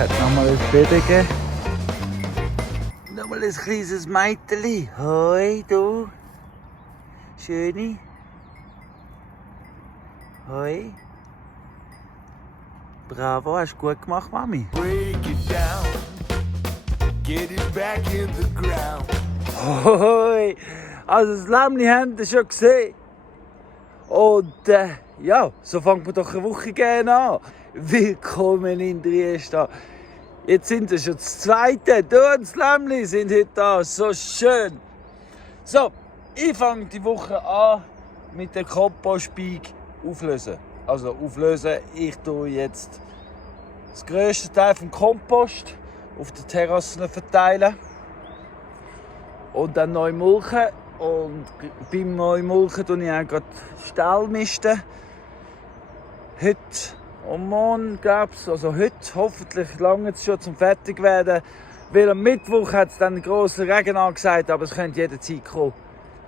hat nochmal ein Baby gegeben. Nochmal ein kleines Mädchen. Hoi, du. Schöne. Hoi. Bravo, hast du gut gemacht, Mami. Break it down, get it back in the ground. Hoi. Also das Lämmli haben wir schon gesehen. Und ja, so fängt man doch eine Woche gerne an. Willkommen in Triesta. Jetzt sind wir schon das Zweite. Du und das Lämmli sind heute da. So schön. So, ich fange die Woche an mit der Kompostbeig auflösen. Also auflösen, ich tue jetzt das grösste Teil vom Kompost auf den Terrassen verteilen. Und dann neu mulchen. Und beim Neumulchen tue ich auch gerade Stall misten. Heute und morgen, glaube ich, also heute, hoffentlich lange es schon zum fertig werden. Weil am Mittwoch hat es dann einen grossen Regen angesagt, aber es könnte jederzeit kommen.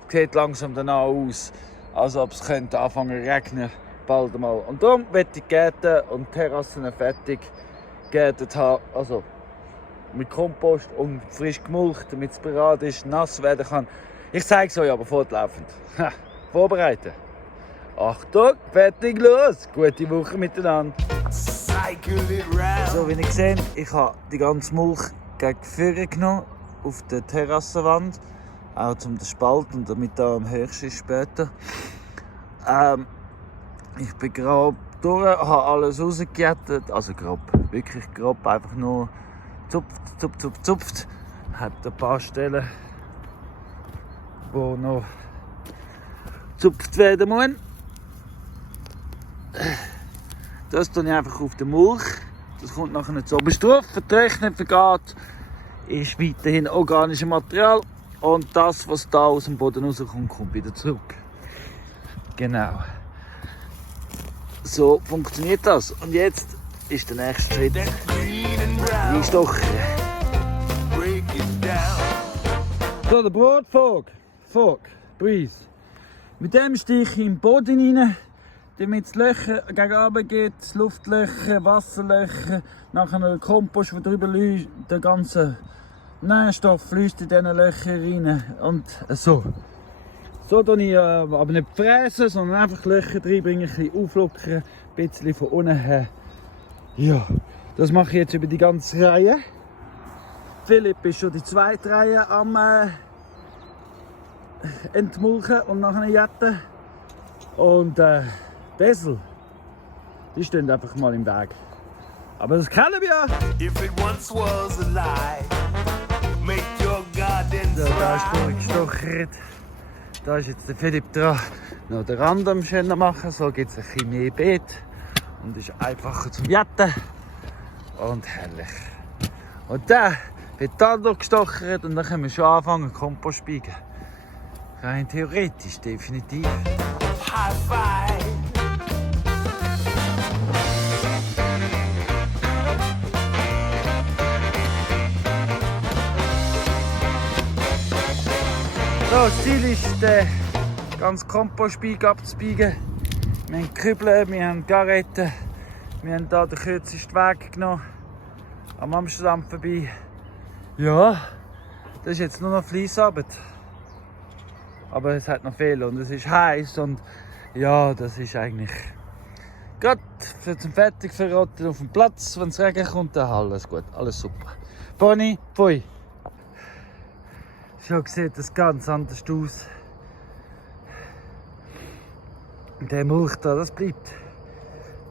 Es sieht langsam danach aus, als ob es könnte anfangen zu regnen, bald mal. Und darum möchte ich Gärten und Terrassen fertig geerntet haben. Also mit Kompost und frisch gemulcht, damit es bereit ist, nass werden kann. Ich zeige es euch aber fortlaufend. Vorbereiten. Achtung, fertig, los! Gute Woche miteinander. So, wie ihr seht, ich habe die ganze Mulch gegen vorne genommen, auf der Terrassenwand. Auch zum Spalt und damit da am höchsten ist später. Ich bin grob durch, habe alles rausgejettet. Also grob, wirklich grob, einfach nur zupft. Hat ein paar Stellen, wo noch gezupft werden muss. Das tue ich einfach auf den Mulch. Das kommt nachher zu oberst drauf, vertrocknet, vergeht. Ist weiterhin organisches Material. Und das, was da aus dem Boden rauskommt, kommt wieder zurück. Genau. So funktioniert das. Und jetzt ist der nächste Schritt. Reinstochen. So, der Brotfog, Breeze. Mit dem steche ich in den Boden rein, damit das Löcher gegen oben geht, das Luftlöcher, Wasserlöcher, nachher der Kompost, der drüber liegt, der ganze Nährstoff fließt in diese Löcher rein. Und so. So tue ich aber nicht fräsen, sondern einfach Löcher reinbringen, ein bisschen auflockern, ein bisschen von unten her. Ja, das mache ich jetzt über die ganze Reihe. Philipp ist schon die zweite Reihe am entmulchen und nachher jetten. Und Bessel, die stehen einfach mal im Weg. Aber das kennen wir ja. So, da ist durchgestochert. Da ist jetzt der Philipp dran, noch den Rand am schöner machen. So gibt es ein bisschen mehr Beet und ist einfacher zum Jetten. Und herrlich. Und dann wird da durchgestochert und dann können wir schon anfangen Kompost zu biegen. Rein theoretisch, definitiv. High five. So, das Ziel ist, den ganzen Kompostbeig abzubiegen. Wir haben Kübel, wir haben Garetten, wir haben hier den kürzesten Weg genommen, am Amsterdam vorbei. Ja, das ist jetzt nur noch Fleissarbeit. Aber es hat noch Fehler und es ist heiß und ja, das ist eigentlich gerade zum fertig verrotten auf dem Platz, wenn es Regen kommt, dann alles gut, alles super. Pony, pfui. Schon sieht das ganz anders aus. Der Mulch da, das bleibt.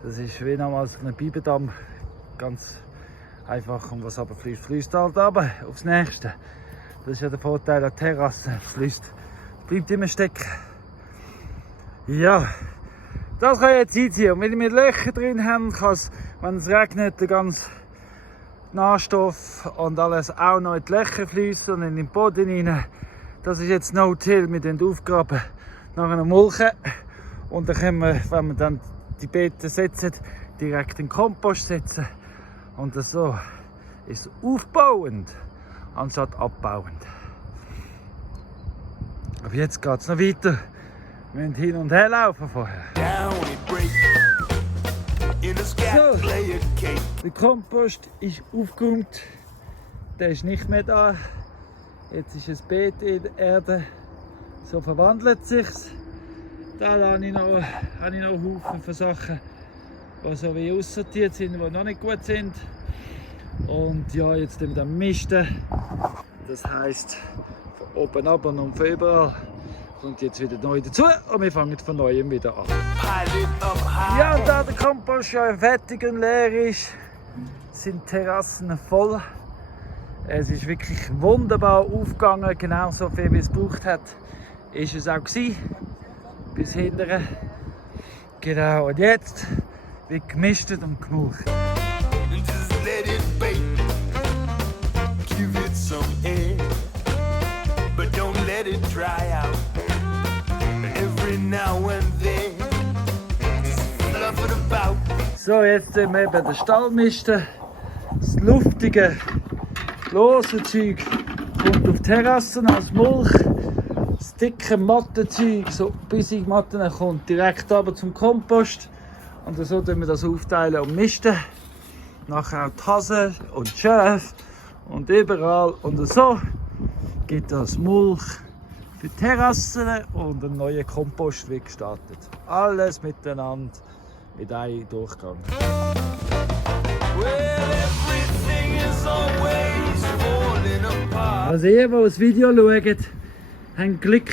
Das ist wie damals ein Biberdamm. Ganz einfach. Und was aber fließt halt aber aufs Nächste. Das ist ja der Vorteil der Terrasse. Es bleibt immer stecken. Ja, das kann jetzt einziehen. Und wenn wir Löcher drin haben, kann es, wenn es regnet, der ganze Nährstoff und alles auch noch in die Löcher fließen und in den Boden rein. Das ist jetzt No-Till, wir den aufgraben, nachher mulchen und dann können wir, wenn wir dann die Beete setzen, direkt in den Kompost setzen. Und so ist es aufbauend anstatt abbauend. Aber jetzt geht es noch weiter. Wir müssen hin und her laufen vorher. Down it breaks in the scat player cake. Der Kompost ist aufgeräumt, der ist nicht mehr da. Jetzt ist ein Beet in der Erde, so verwandelt sich's. Da habe ich noch Haufen von Sachen, die so wie aussortiert sind, die noch nicht gut sind. Und ja, jetzt tun wir dann misten. Das heisst, von oben ab und von überall kommt jetzt wieder neu dazu und wir fangen von neuem wieder an. Pilot up high. Ja, und da der Kompost schon fertig und leer ist, sind die Terrassen voll. Es ist wirklich wunderbar aufgegangen, genau so viel wie es gebraucht hat, ist es auch gewesen. Bis hinten. Genau, und jetzt wird gemistet und gemulcht. And just let it bake. Give it some air, but don't let it dry out. Every now and then, just fluff it about. So, jetzt sind wir eben den Stall misten. Das luftige, lose Zeug kommt auf die Terrassen als Mulch. Das dicke Mattenzeug, so bissige Matten, kommt direkt runter zum Kompost. Und so tun wir das aufteilen und misten. Nachher auch die Hasen und die Schäfe und überall. Und so gibt es Mulch für die Terrassen und ein neuer Kompost wird gestartet. Alles miteinander mit einem Durchgang. Well, everything is always falling apart. Also ihr, die das Video schaut, haben Glück,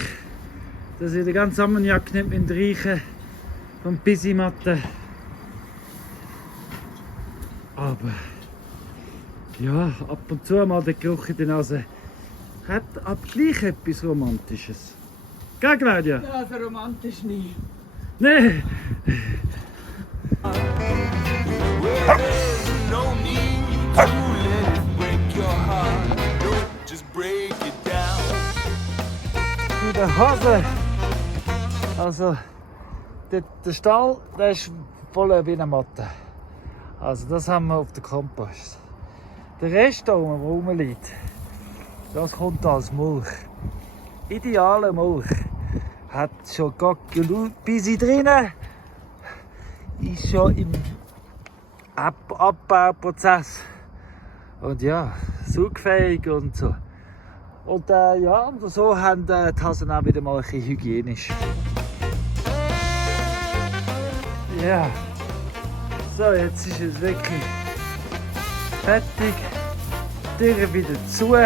dass ihr den ganzen Ammoniak nicht mit Reichen von Pisimatten. Aber ja, ab und zu mal der Geruch in der Nase hat aber gleich etwas Romantisches. Gell, Claudia? Ja, so romantisch nie. Nee! Well, there's no need to let it break your heart. Don't just break it down. Bei der Hase, also der Stall, der ist voll wie eine Matte. Also das haben wir auf den Kompost. Der Rest da oben, der rumliegt, das kommt als Mulch. Ideale Mulch. Hat schon gar Bisi drinnen. Ist schon im Abbauprozess. Und ja, saugfähig und so. Und ja, und so haben die Hasen auch wieder mal ein bisschen hygienisch. Ja. So, jetzt ist es wirklich fertig. Türen wieder zu.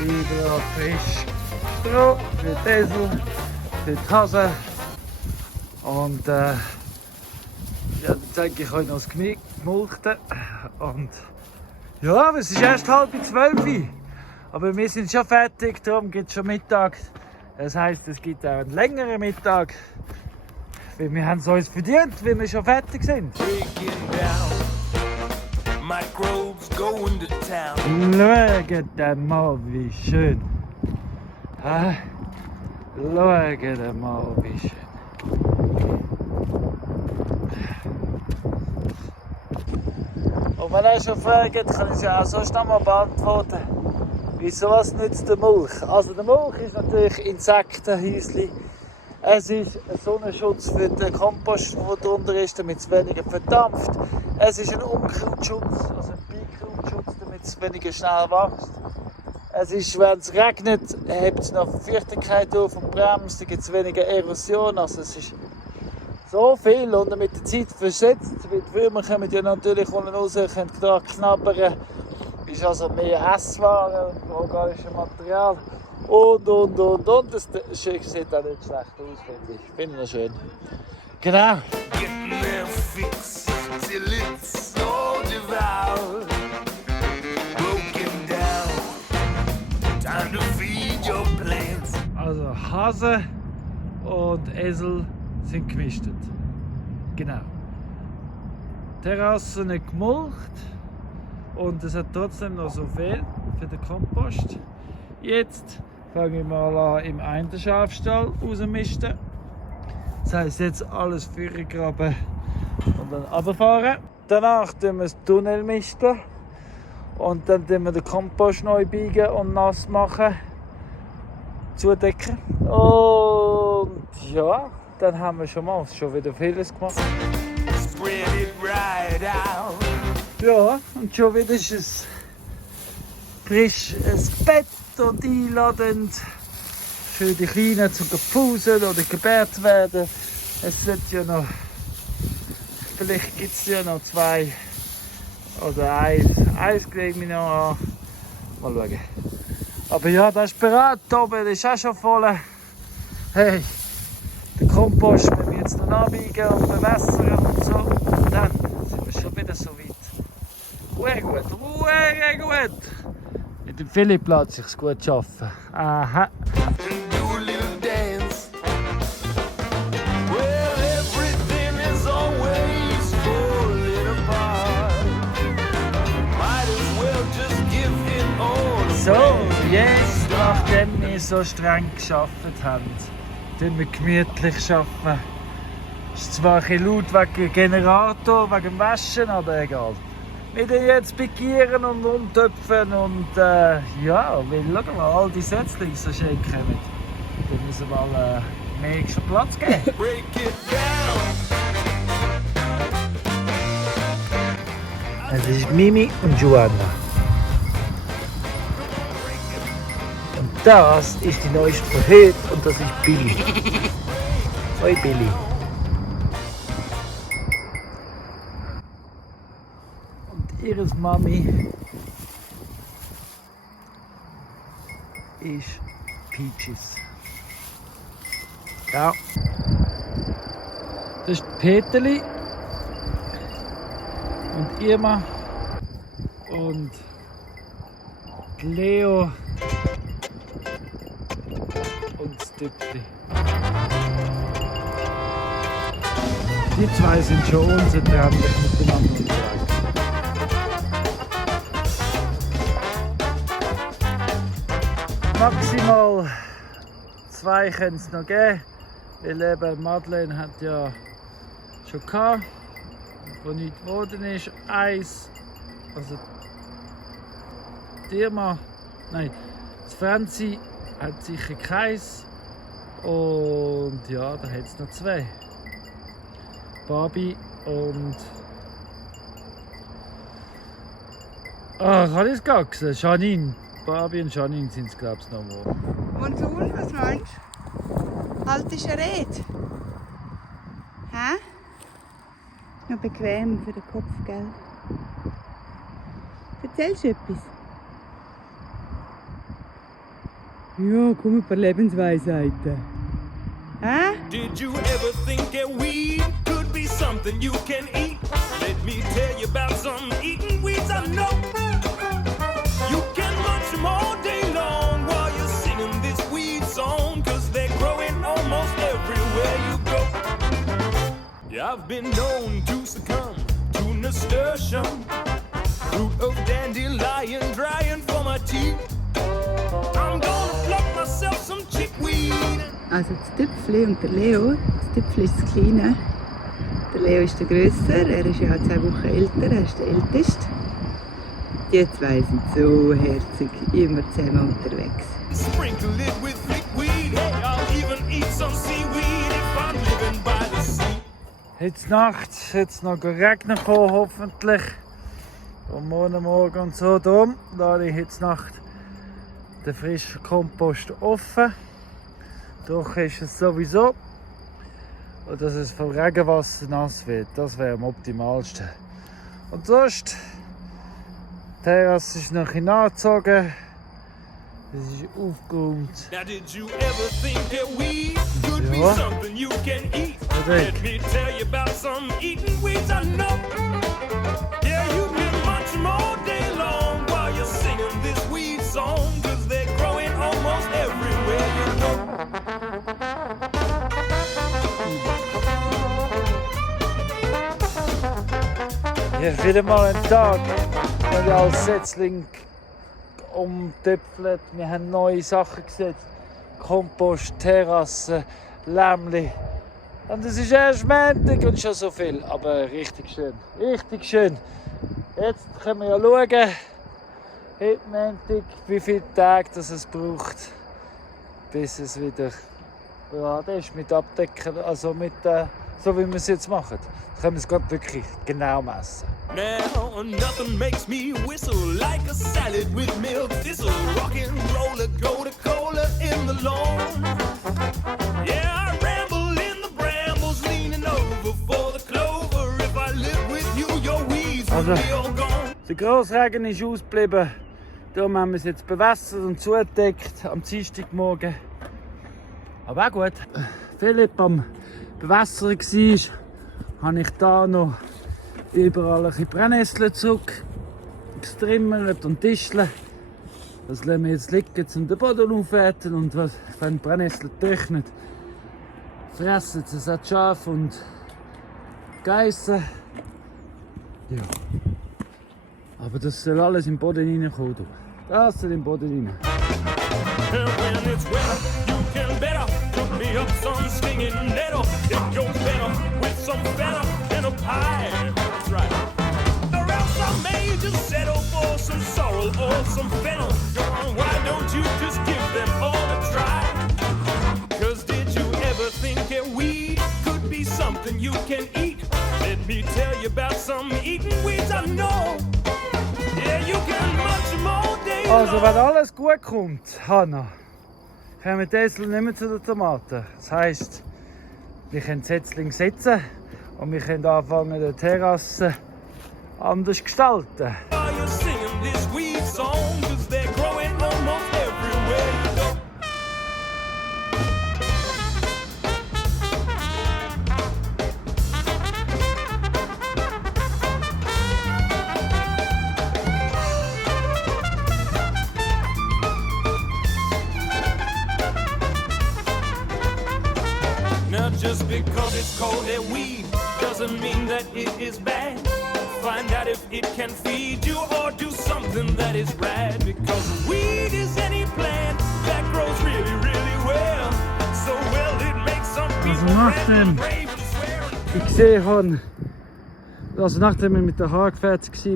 Überall frisch Stroh für die Esel, für die Hasen. Und ja, dann zeige ich euch noch das Gemulchte. Und ja, es ist erst 11:30. Aber wir sind schon fertig, darum gibt es schon Mittag. Das heisst, es gibt auch einen längeren Mittag. Weil wir haben es uns verdient, weil wir schon fertig sind. Breaking down. Microbes going to town. Schaut mal, wie schön. Schaut mal, wie schön. Und wenn ihr schon fragt, kann ich es ja auch sonst noch mal beantworten. Wieso was nützt der Mulch? Also der Mulch ist natürlich Insektenhäusli. Es ist ein Sonnenschutz für den Kompost, der drunter ist, damit es weniger verdampft. Es ist ein Unkrautschutz, also ein Beikrautschutz, damit es weniger schnell wächst. Es ist, wenn es regnet, hebt es noch Feuchtigkeit auf und bremst, dann gibt es weniger Erosion. Also es ist so viel und mit der Zeit versetzt, weil die Würmer kommen ja natürlich unten raus, können da knabbern. Es ist also mehr Essware und organisches Material. Und. Das sieht auch nicht schlecht aus, finde ich. Finde ich schön. Genau. Getting there fix till it's all devoured. Broken down. Time to feed your plants. Also Hase und Esel sind gemistet. Genau. Terrasse nicht gemulcht. Und es hat trotzdem noch so viel für den Kompost. Jetzt fangen wir mal an im einen Schafstall rauszumisten. Das heisst jetzt alles vorgraben und dann runterfahren. Danach tun wir das Tunnel misten. Und dann tun wir den Kompost neu biegen und nass machen. Zudecken. Und ja, dann haben wir schon wieder vieles gemacht. Spread it right out. Ja, und schon wieder ist es frisch ein Bett und einladend für die Kleinen zum Pfusen oder gebärt werden. Es wird ja noch, vielleicht gibt es ja noch 2 oder 1. Eins lege ich noch an. Mal schauen. Aber ja, das ist bereit. Da oben ist auch schon voll. Hey, der Kompost müssen wir jetzt noch anbiegen und bewässern und so. Und dann sind wir schon wieder so weit. Gut. Mit dem Philipp lässt sich gut arbeiten. Aha. Do a little dance. Well, everything is always falling apart. Might as well just give it all. So, jetzt, nachdem wir so streng gearbeitet haben, tun wir gemütlich arbeiten. Es ist zwar ein bisschen laut wegen dem Generator, wegen dem Waschen, aber egal. Wir tun jetzt pikieren und umtöpfen und ja, weil schau mal, all die Sätzlinge so schön kommen. Dann müssen wir mal mehr extra Platz geben. Break it down. Es ist Mimi und Joanna. Und das ist die neueste von heute und das ist Billy. Hoi Billy. Und ihre Mami ist Peaches. Ja. Das ist Peterli. Und Irma und Leo und Stüpfli. Die 2 sind schon unzertrennlich miteinander unterwegs. Maximal 2 können es noch geben, weil eben Madeleine hat ja schon gehabt. Wo nichts geworden ist, 1, also die Irma, nein, das Franzi hat sicher keins und ja, da hat es noch 2. Barbie und habe ich es gar gesehen? Janine. Barbie und Janine sind es, glaube ich, noch mal. Monsun, was meinst du? Haltest du eine Rede? Hä? Noch bequem für den Kopf, gell? Erzählst du etwas? Ja, komm, ein paar Lebensweisheiten. Hä? Did you ever think that weed could be something you can eat? Let me tell you about some eating weeds I know. You can munch them all day long while you're singing this weed song, 'cause they're growing almost everywhere you go. Yeah, I've been known to succumb to nasturtium, root of dandelion drying for my teeth. I'm gonna pluck myself some chickweed. Also das Tüpfli und der Leo. Das Tüpfli ist das Kleine. Der Leo ist der Grösser. Er ist ja 2 Wochen älter. Er ist der Älteste. Die 2 sind so herzig, immer zusammen unterwegs. Sprinkle it with liquid. Hey, I'll even eat some seaweed if I'm living by the sea. Heute Nacht wird es noch regnen kommen, hoffentlich. Und morgen und so. Darum lasse ich heute Nacht den frischen Kompost offen. Doch ist es sowieso. Und dass es vom Regenwasser nass wird, das wäre am optimalsten. Und sonst, die Terrasse ist noch angezogen. Es ist aufgeräumt. Now did you ever think that weed could be Ja. something you can eat? Perfect. Let me tell you about some eating weeds I know. Yeah, you can munch them all day long while you're singing this weed song, 'cause they're growing almost everywhere you go. Ja, wieder mal einen Tag, wenn wir als Setzling umtöpfelt. Wir haben neue Sachen gesetzt. Kompost, Terrasse, Lämmli. Und es ist erst Montag und schon so viel. Aber richtig schön. Richtig schön. Jetzt können wir ja schauen, heute Montag, wie viele Tage das es braucht, bis es wieder Ja, das ist mit Abdecken, also mit, so wie wir es jetzt machen. Da können wir es gerade wirklich genau messen. Now nothing makes me whistle like a salad with milk thistle. Rockin' roller, Coca-Cola in the lawn. Yeah, I ramble in the brambles, leaning over for the clover. If I live with you, your weeds will be all gone. Der Grossregen ist ausgeblieben. Darum haben wir es jetzt bewässert und zugedeckt am Dienstagmorgen. Aber auch gut. Philipp am Bewässern war, habe ich hier noch überall ein bisschen Brennnesseln zurückgestrimmelt und tischelt. Das lassen wir jetzt liegen, um den Boden aufwerten. Und wenn die Brennnesseln trocknen, fressen sie es auch die Schafe und Geissen. Ja. Aber das soll alles im Boden reinkommen. Das soll im Boden rein. And when it's weather, you can better cook me up some stinging nettle. It goes better with some feta and a pie. That's right. Or else I may just settle for some sorrel or some fennel. Why don't you just give them all a try? 'Cause did you ever think a weed could be something you can eat? Let me tell you about some eating weeds I know. Yeah, you can munch them all day long. Also, wenn alles gut kommt, Hanna, kommen die Esel nicht mehr zu den Tomaten. Das heisst, wir können das Setzling setzen und wir können anfangen, die Terrasse anders gestalten. Are you singing this weed song? 'Cause they're growing almost everywhere you go. Now just because it's called a weed doesn't mean that it is bad. Find out if it can feed you or do something that is rad. Because weed is any plant that grows really, really well. So well it makes some people nachdem brave and swear. ich gesehen habe, also nachdem ich mit der Haare fertig war,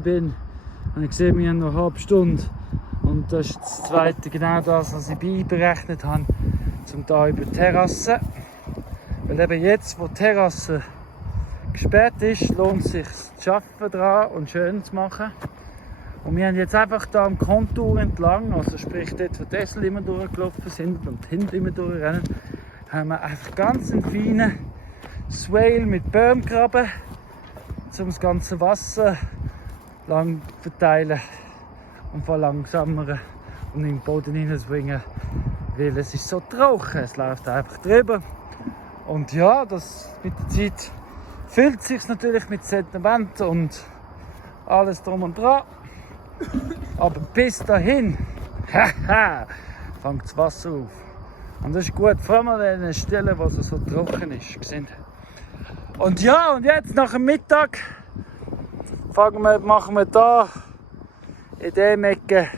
habe ich gesehen, wir haben noch eine halbe Stunde. Und das ist das zweite, genau das, was ich berechnet habe, zum da über die Terrasse. Weil eben jetzt, wo die Terrasse gesperrt ist, lohnt es sich zu arbeiten dran und schön zu machen. Und wir haben jetzt einfach hier am Kontur entlang, also sprich dort, wo die Esel immer durchgelaufen sind und die Hunde immer durchrennen, haben wir einfach ganz einen feinen Swale mit Bäumen graben, um das ganze Wasser lang zu verteilen und verlangsamen und in den Boden hineinzubringen, weil es ist so trocken, es läuft einfach drüber. Und ja, das mit der Zeit füllt sich natürlich mit Sediment und alles drum und dran. Aber bis dahin fängt das Wasser auf. Und das ist gut, vor allem an den Stellen, wo es so trocken ist. Und ja, und jetzt nach dem Mittag machen wir da in dem Ecke,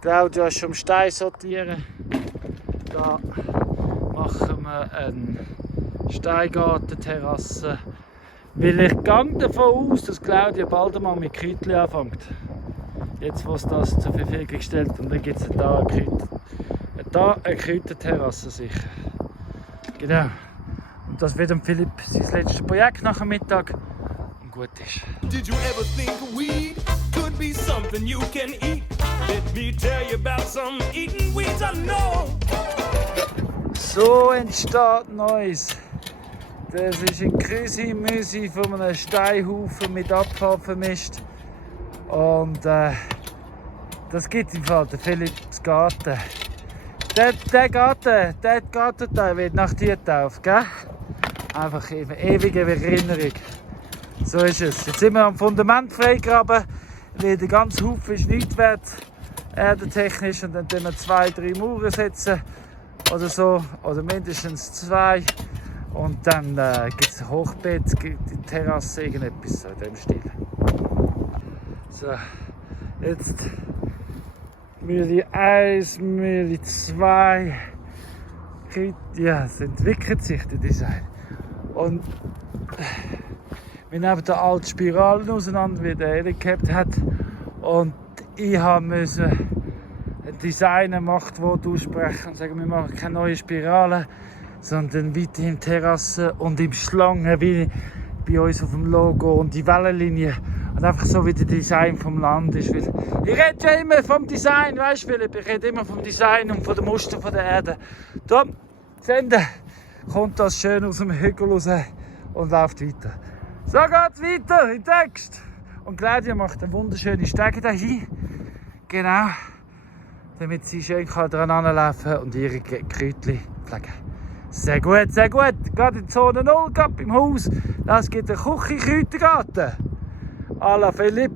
Claudia ist schon am Stein sortieren. Da machen wir eine Steingartenterrasse. Weil ich gehe davon aus, dass Claudia bald einmal mit Kräutchen anfängt. Jetzt, wo es das zur Verfügung gestellt und dann gibt es da eine Kräuterterrasse sicher. Genau. Und das wird Philipp sein letztes Projekt nach dem Mittag und gut ist. Did you ever think weed could be something you can eat? Let me tell you about some eating weeds I know. So entsteht Neues. Das ist ein Krüsi-Müsi von einem Steinhaufen mit Abfall vermischt. Und das gibt im Fall der Philipps Garten. Der Gartenteil wird nach dir getauft, gell? Einfach ewige Erinnerung. So ist es. Jetzt sind wir am Fundament freigraben, weil der ganze Haufen ist nichts wert, erdentechnisch. Und dann tun wir 2-3 Mauern setzen oder so, oder mindestens 2. Und dann gibt es ein Hochbett, die Terrasse, irgendetwas so in dem Stil. So, jetzt Mühle 1, Mühle 2. Ja, es entwickelt sich der Design. Und wir nehmen da alte Spiralen auseinander, wie der Erik gehabt hat. Und ich musste ein Design machen, das aussprechen und sagen, wir machen keine neuen Spiralen. sondern weiterhin Terrassen und im Schlangen wie bei uns auf dem Logo und die Wellenlinie. Und einfach so wie der Design vom Land ist. Weil ich rede ja immer vom Design, weißt du Philipp? Ich rede immer vom Design und von den Mustern der Erde. Darum, Sende, kommt das schön aus dem Hügel raus und läuft weiter. So geht's weiter im Text. Und Claudia macht eine wunderschöne Stege dahin. Genau. Damit sie schön dran laufen und ihre Kräutchen pflegen. Sehr gut, sehr gut. Gerade in Zone 0, gerade im Haus. Das gibt einen Küchenkräutergarten. À la Philipp.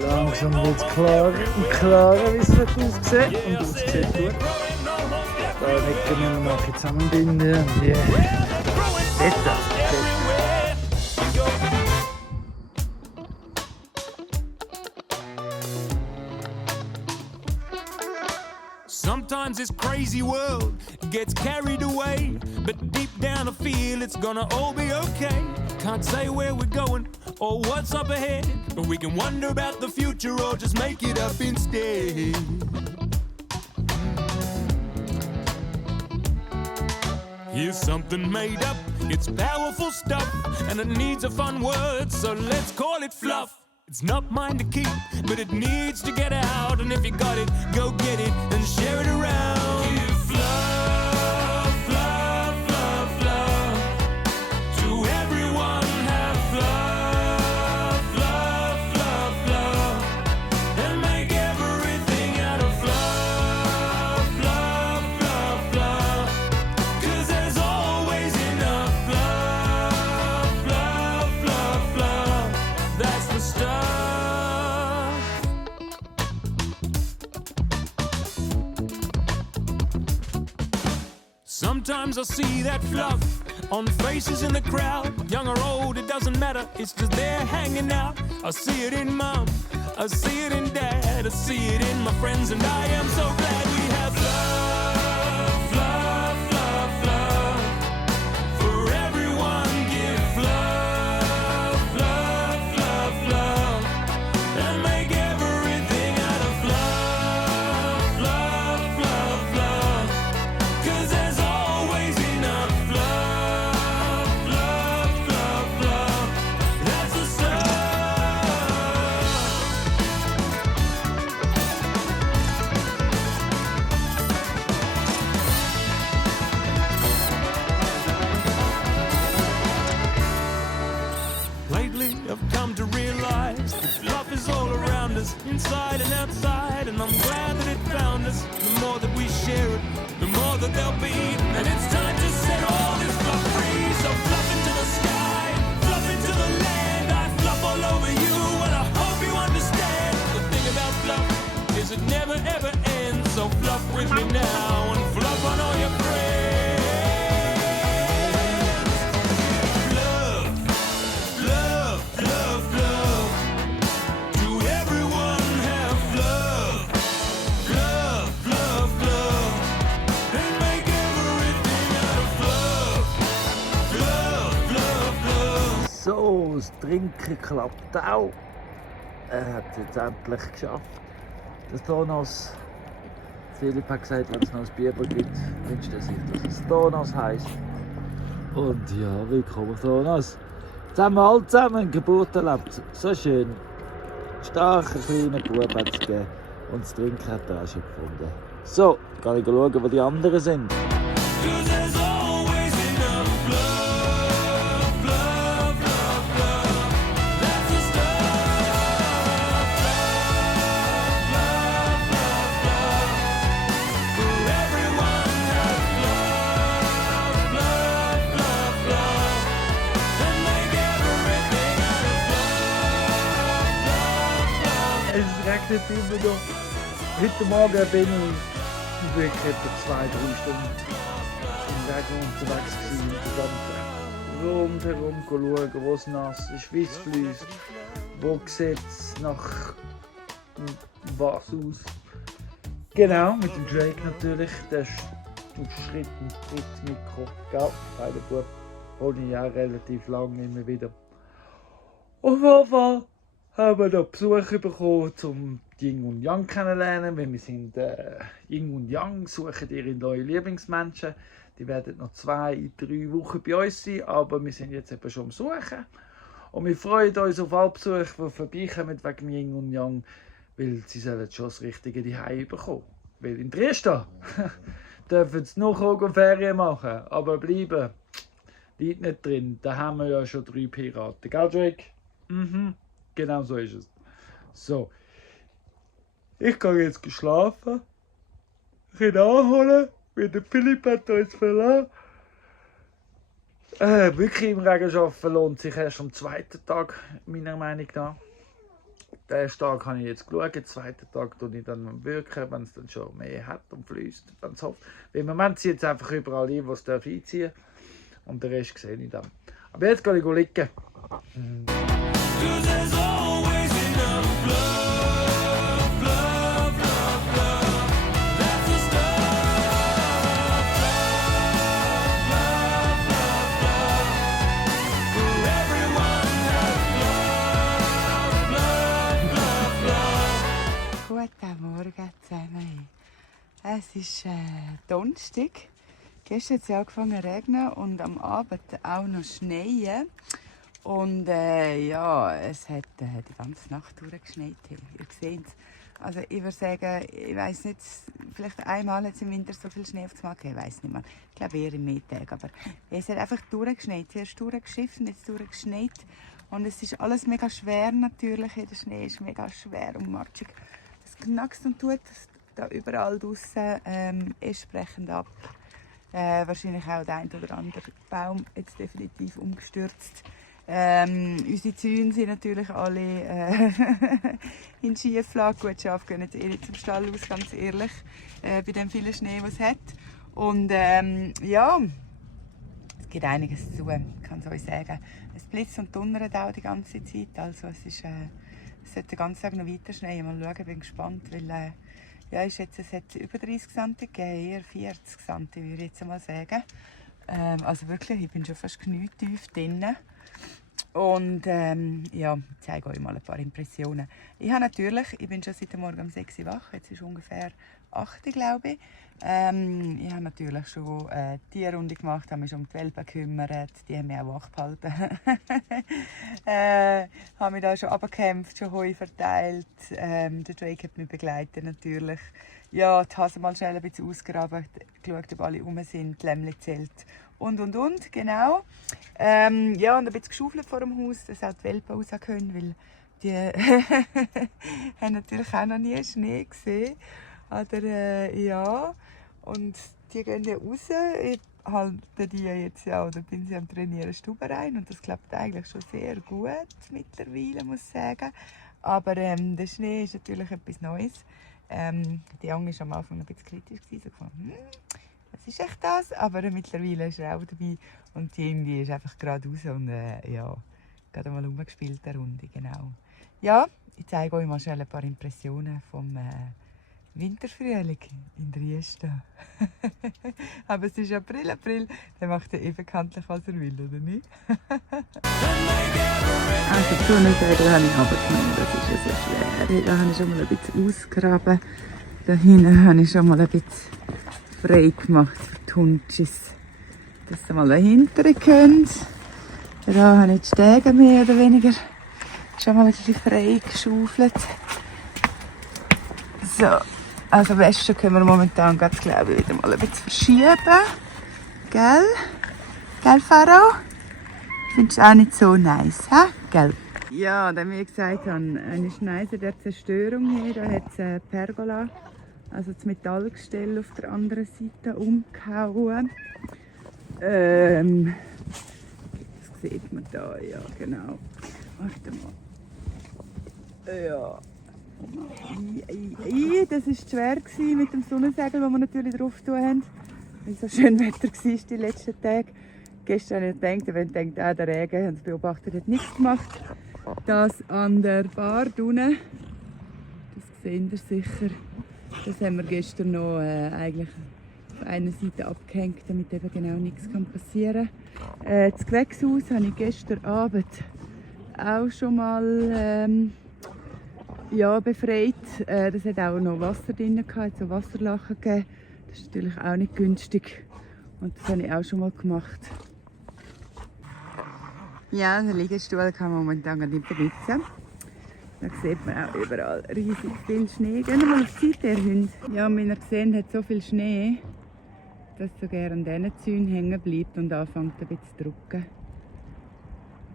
Langsam wird es klarer und klarer, wie es aussieht. Und es sieht gut. Da nicken wir noch zusammenbinden. Und yeah. Sometimes this crazy world gets carried away, but deep down I feel it's gonna all be okay. Can't say where we're going or what's up ahead, but we can wonder about the future or just make it up instead. Here's something made up, it's powerful stuff, and it needs a fun word, so let's call it fluff. It's not mine to keep, but it needs to get out. And if you got it, go get it and share it around. Give fluff, fluff, fluff, fluff to everyone. Have fluff, fluff, fluff, fluff, and make everything out of fluff, fluff, fluff, fluff. 'Cause there's always enough fluff, fluff, fluff, fluff. That's the stuff. Sometimes I see that fluff on faces in the crowd. Young or old, it doesn't matter, it's just there hanging out. I see it in mom, I see it in dad, I see it in my friends, and I am so glad we have fluff, fluff, fluff, fluff. For everyone, give fluff, fluff, fluff, fluff, and make everything out of fluff, fluff, fluff, fluff. 'Cause there's always enough fluff, fluff, fluff, fluff. That's the stuff. Lately, I've come to realize that love is all around us, inside and outside, and I'm glad that it found us. The more that we share it, the more that there'll be, and it's time to set all this fluff free. So fluff into the sky, fluff into the land. I fluff all over you, and I hope you understand. The thing about fluff is it never ever ends. So fluff with me now and fluff on all your friends. Love, love, love, love. To everyone have love, love, love, love. And make everything out of love, love, love, love. So, das Trinken klappt auch. Er hat es jetzt endlich geschafft. Das Donos. Philipp hat gesagt, wenn es noch ein Bier gibt, wünscht er sich, dass es Donos heisst. Und ja, willkommen auf Donos. Jetzt haben wir alle zusammen eine Geburt erlebt. So schön. Starker kleiner Bub hat es gegeben. Und das Trinken hat er auch schon gefunden. So, kann ich schauen, wo die anderen sind. 'Cause there's always enough love, love, love, love. That's the stuff. Love, love, love, love. For everyone have love, love, love, love. And make everything out of love, love, love. Es regnet immer noch. Heute Morgen bin ich wirklich etwa 2-3 Stunden im Weg unterwegs gewesen. Rundherum schauen, wo es nass ist, wie es fließt, wo sieht es nach was aus. Genau, mit dem Drake natürlich. Der ist auf Schritt und Tritt Mikro. Gell? Bei der Bub hole ich auch relativ lang immer wieder. Auf jeden Fall haben wir noch Besuch bekommen, um Yin und Yang kennenlernen, weil wir sind Yin und Yang, suchen ihre neuen Lieblingsmenschen. Die werden noch 2-3 Wochen bei uns sein, aber wir sind jetzt eben schon am Suchen. Und wir freuen uns auf alle Besucher, die vorbeikommen wegen Yin und Yang, weil sie sollen schon das Richtige Zuhause bekommen. Weil in Dresden dürfen sie noch Ferien machen, aber bleiben. Liegt nicht drin, da haben wir ja schon 3 Piraten. Gell, Drake? Mhm, genau so ist es. So, ich gehe jetzt schlafen, ihn anholen, weil der Philipp hat uns verlassen. Wirklich im Regen arbeiten lohnt sich erst am 2. Tag, meiner Meinung nach. Den ersten Tag habe ich jetzt geschaut, den 2. Tag tue ich dann wirken, wenn es dann schon mehr hat und fließt, wenn es hofft. Weil im Moment zieht es einfach überall ein, wo es einziehen darf. Und den Rest sehe ich dann. Aber jetzt gehe ich liegen. Guten Morgen zusammen. Es ist Donnerstag. Gestern hat es angefangen zu regnen und am Abend auch noch schneien. Und ja, es hat die ganze Nacht durchgeschneit. Ihr seht es. Also ich würde sagen, ich weiß nicht, vielleicht einmal hat es im Winter so viel Schnee aufs Mal gegeben, ich weiß nicht mehr. Ich glaube eher im Mittag, aber es hat einfach durchgeschneit. Zuerst durchgeschifft, jetzt durchgeschneit. Und es ist alles mega schwer natürlich. Der Schnee ist mega schwer und matschig. Es knackst und tut da überall draußen entsprechend ab. Wahrscheinlich auch der ein oder andere Baum jetzt definitiv umgestürzt. Unsere Zäune sind natürlich alle in Schieflage. Gut, Schafe gehen jetzt nicht zum Stall aus, ganz ehrlich, bei dem vielen Schnee, was es hat. Und ja, es gibt einiges zu tun, kann ich euch sagen. Es blitzt und donnert auch die ganze Zeit, also es sollte den ganzen Tag noch weiter schneien. Mal schauen, bin gespannt, weil ja, ich schätze, es hat über 30 cm gegeben, eher 40 cm, würde ich jetzt mal sagen. Also wirklich, ich bin schon fast knietief drin. Und ja, ich zeige euch mal ein paar Impressionen. Ich bin schon seit Morgen um 6 Uhr wach, jetzt ist ungefähr 8 Uhr, glaube ich. Ich habe natürlich schon die Runde gemacht, habe mich um die Welpen gekümmert, die haben mich auch wach gehalten. Habe mich da schon runtergekämpft, schon Heu verteilt. Der Drake hat mich begleitet natürlich. Ja, die Hase mal schnell ein bisschen ausgraben, geschaut, ob alle rum sind, die Lämmchen zählt und, genau. Ja, und ein bisschen geschaufelt vor dem Haus, dass auch die Welpen raus können, weil die haben natürlich auch noch nie Schnee gesehen. Oder, ja, und die gehen ja raus. Ich halte die jetzt ja, oder bin sie am Trainieren Stube rein und das klappt eigentlich schon sehr gut mittlerweile, muss ich sagen. Aber der Schnee ist natürlich etwas Neues. Die Young war am Anfang ein bisschen kritisch, so gefunden, was ist echt das? Aber mittlerweile ist er auch dabei und die irgendwie ist einfach gerade raus und ja, gerade mal rumgespielt eine Runde, genau. Ja, ich zeige euch mal schnell ein paar Impressionen vom Winterfrühling in Dresden. Aber es ist April, der macht ja eh bekanntlich, was er will, oder nicht? Also die Sonnenseite habe ich runtergenommen, das ist ja so schwer. Da habe ich schon mal ein bisschen ausgegraben. Da hinten habe ich schon mal ein bisschen frei gemacht für die Hundschis. Dass sie mal dahinter können. Da habe ich die Stege mehr oder weniger schon mal ein bisschen frei geschaufelt. So, also Wäsche können wir momentan ganz, glaube ich, wieder mal ein bisschen verschieben. Gell? Gell, Faro? Findest du auch nicht so nice, hä? Gell? Ja, dann wie ich gesagt habe, eine Schneise der Zerstörung hier. Da hat es eine Pergola, also das Metallgestell auf der anderen Seite umgehauen. Das sieht man da, ja genau. Warte mal. Ja. Das war schwer mit dem Sonnensegel, das wir natürlich drauf tun haben. Weil so schön Wetter war die letzten Tage. Gestern habe ich gedacht, wenn ich denke, der Regen, haben sie beobachtet, hat nichts gemacht. Das an der Bar unten, das seht ihr sicher, das haben wir gestern noch eigentlich auf einer Seite abgehängt, damit eben genau nichts passieren kann. Das Gewächshaus habe ich gestern Abend auch schon mal ja, befreit. Das hat auch noch Wasser drin gehabt, so Wasserlachen gegeben. Das ist natürlich auch nicht günstig. Und das habe ich auch schon mal gemacht. Ja, den Liegestuhl kann man momentan nicht benutzen. Da sieht man auch überall riesig viel Schnee. Gehen wir mal auf die Seite, ihr Hund. Ja, wie ihr seht, hat so viel Schnee, dass es sogar an diesen Zäunen hängen bleibt und anfängt ein bisschen zu drücken.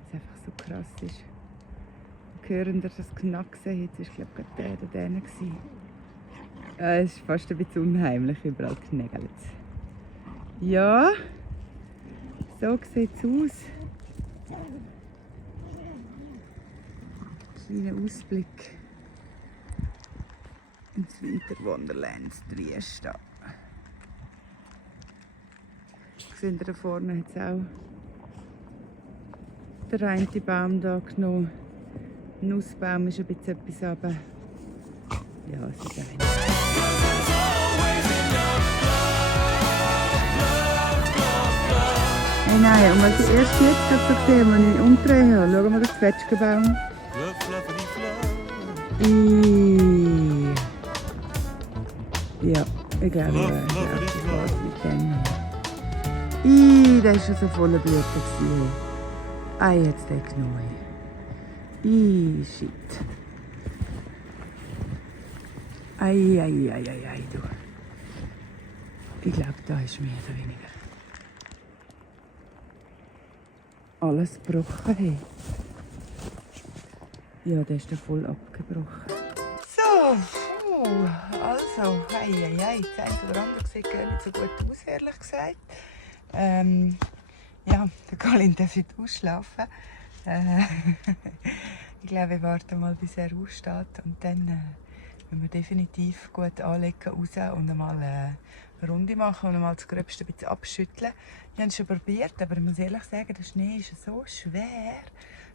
Was einfach so krass ist. Hören ihr das Knacksen? Jetzt war glaube ich gerade der da. Es ist fast ein bisschen unheimlich, überall knägelt. Ja, so sieht es aus. Kleiner Ausblick ins Winterwonderland Trieste. Seht ihr, da vorne hat es auch der eine Baum da genommen. Der Nussbaum ist ein bisschen etwas runter. Ja, es ist ein. Hey, nein, und was ich erst jetzt gerade so gesehen habe, als ich ihn umdrehen habe, schauen wir den Zwetschgenbaum. Ja, ich glaube, das war's mit dem. Der war schon so voller Blüten. Jetzt der Knäuel. Shit. Du. Ich glaube, da ist mehr oder weniger alles gebrochen. Hey. Ja, der ist da voll abgebrochen. So, also, das eine oder andere sieht gar nicht so gut aus, ehrlich gesagt. Ja, der Colin darf heute ausschlafen. Ich glaube, wir warten mal, bis er aussteht und dann müssen wir definitiv gut anlegen raus und einmal eine Runde machen und einmal das Gröbste ein bisschen abschütteln. Ich habe es schon probiert, aber ich muss ehrlich sagen, der Schnee ist so schwer.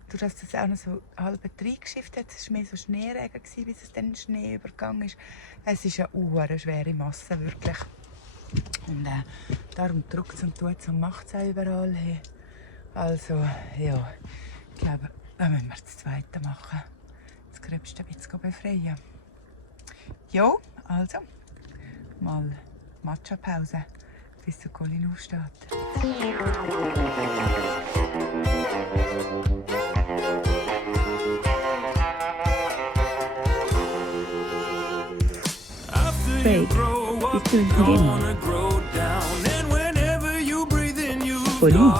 Dadurch, dass das auch noch so halb reingeschifft hat, es war mehr so Schneeregen, bis es dann in Schnee übergegangen ist. Es ist eine schwere Masse, wirklich. Und darum drückt es und tut es und macht es auch überall. Hey. Also, ja, ich glaube, da müssen wir das Zweite machen. Das Gröbste ein bisschen befreien. Jo, also, mal Matcha-Pause, bis der Colin aufsteht. Babe, bist du nicht hin? Colin,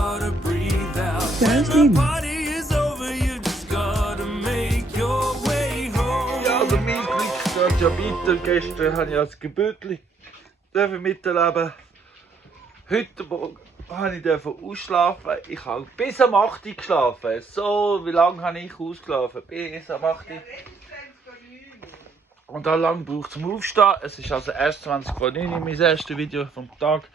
da ist niemand. Ja, also mein Glück geht ja weiter. Gestern habe ich als Gebürtli miterleben. Heute Morgen durfte ich ausschlafen. Ich habe bis am 8 Uhr geschlafen. So, wie lange habe ich ausgeschlafen? Bis am 8 Uhr. Und dann lange braucht es zum Aufstehen. Es ist also erst 20:09 Uhr, mein erstes Video vom Tag.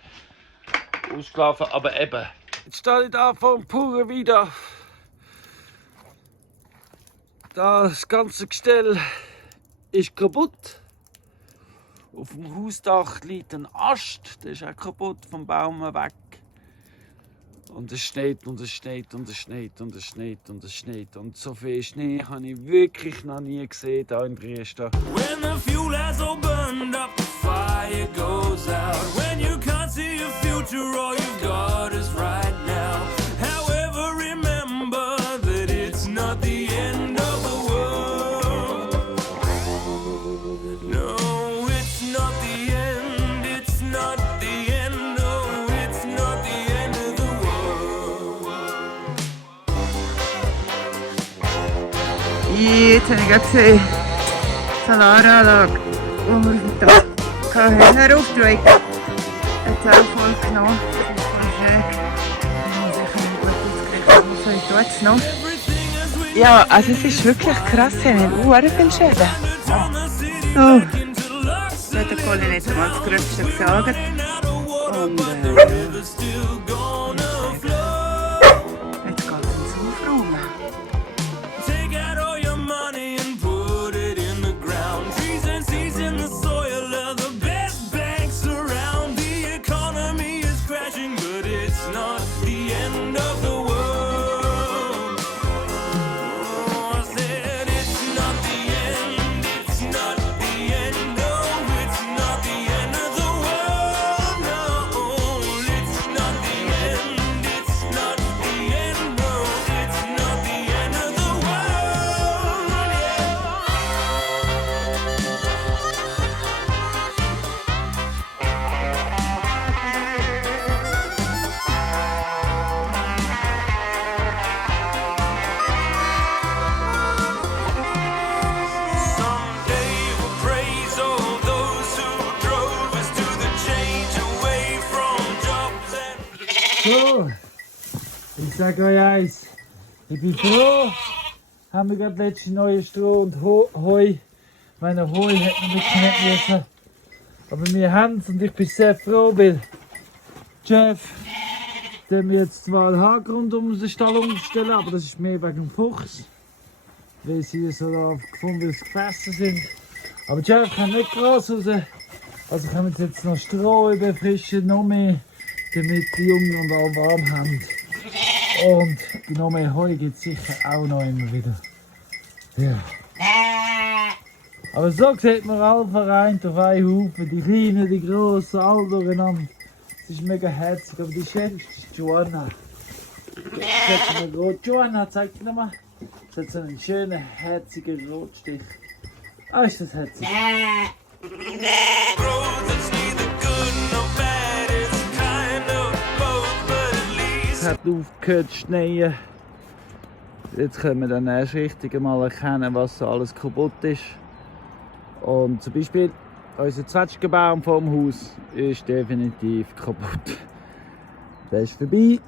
Ausgeschlafen, aber eben. Jetzt stehe ich da vor dem Puren wieder. Das ganze Gestell ist kaputt. Auf dem Hausdach liegt ein Ast, der ist auch kaputt vom Baum weg. Und es schneit und es schneit und es schneit und es schneit und es schneit. Und so viel Schnee habe ich wirklich noch nie gesehen hier in Trieste. When the fuel has all burned up, the fire goes out. When you can't see your future, all you've got is right now. However, remember that it's not the end of the world. No, it's not the end, it's not the end, no, it's not the end of the world. Jetzt habe ich gerade gesehen, Solaranlage, wo wir auf dem Dach hatten. Hör auf, Drake. Hat es auch voll genommen. Das ist voll schön. Ich muss sicher nicht gut ausgerichtet. Was soll ich noch? Ja, also es ist wirklich krass. Wir haben sehr viele Schäden. Oh. So hat der Colin jetzt mal das Gröbste gesagt. Und jetzt geht es ins Aufräumen. So, ich sage euch eins. Ich bin froh, haben wir gerade letzte neue Stroh und Heu. Meine Heu hätten wir nicht müssen. Aber wir haben es und ich bin sehr froh, weil Jeff, der wir jetzt zwar einen Haargrund um den Stall umstellen, aber das ist mehr wegen dem Fuchs. Weil sie so da gefunden gefressen sind. Aber Jeff kann nicht Gras raus. Also können wir jetzt noch Stroh überfrischen, noch mehr, damit die Jungen und auch warm haben. Und noch mehr Heu gibt es sicher auch noch immer wieder. Ja. Aber so sieht man alle vereint auf einen Haufen, die Kleinen, die Grossen, alle durcheinander. Es ist mega herzig, aber die schönste ist Joanna. Joanna, zeig dir nochmal. Sie hat so einen schönen, herzigen Rotstich. Ah, ist das herzig. Es hat aufgehört zu schneien. Jetzt können wir dann erst richtig mal erkennen, was so alles kaputt ist. Und zum Beispiel unser Zwetschgenbaum vom Haus ist definitiv kaputt. Der ist vorbei.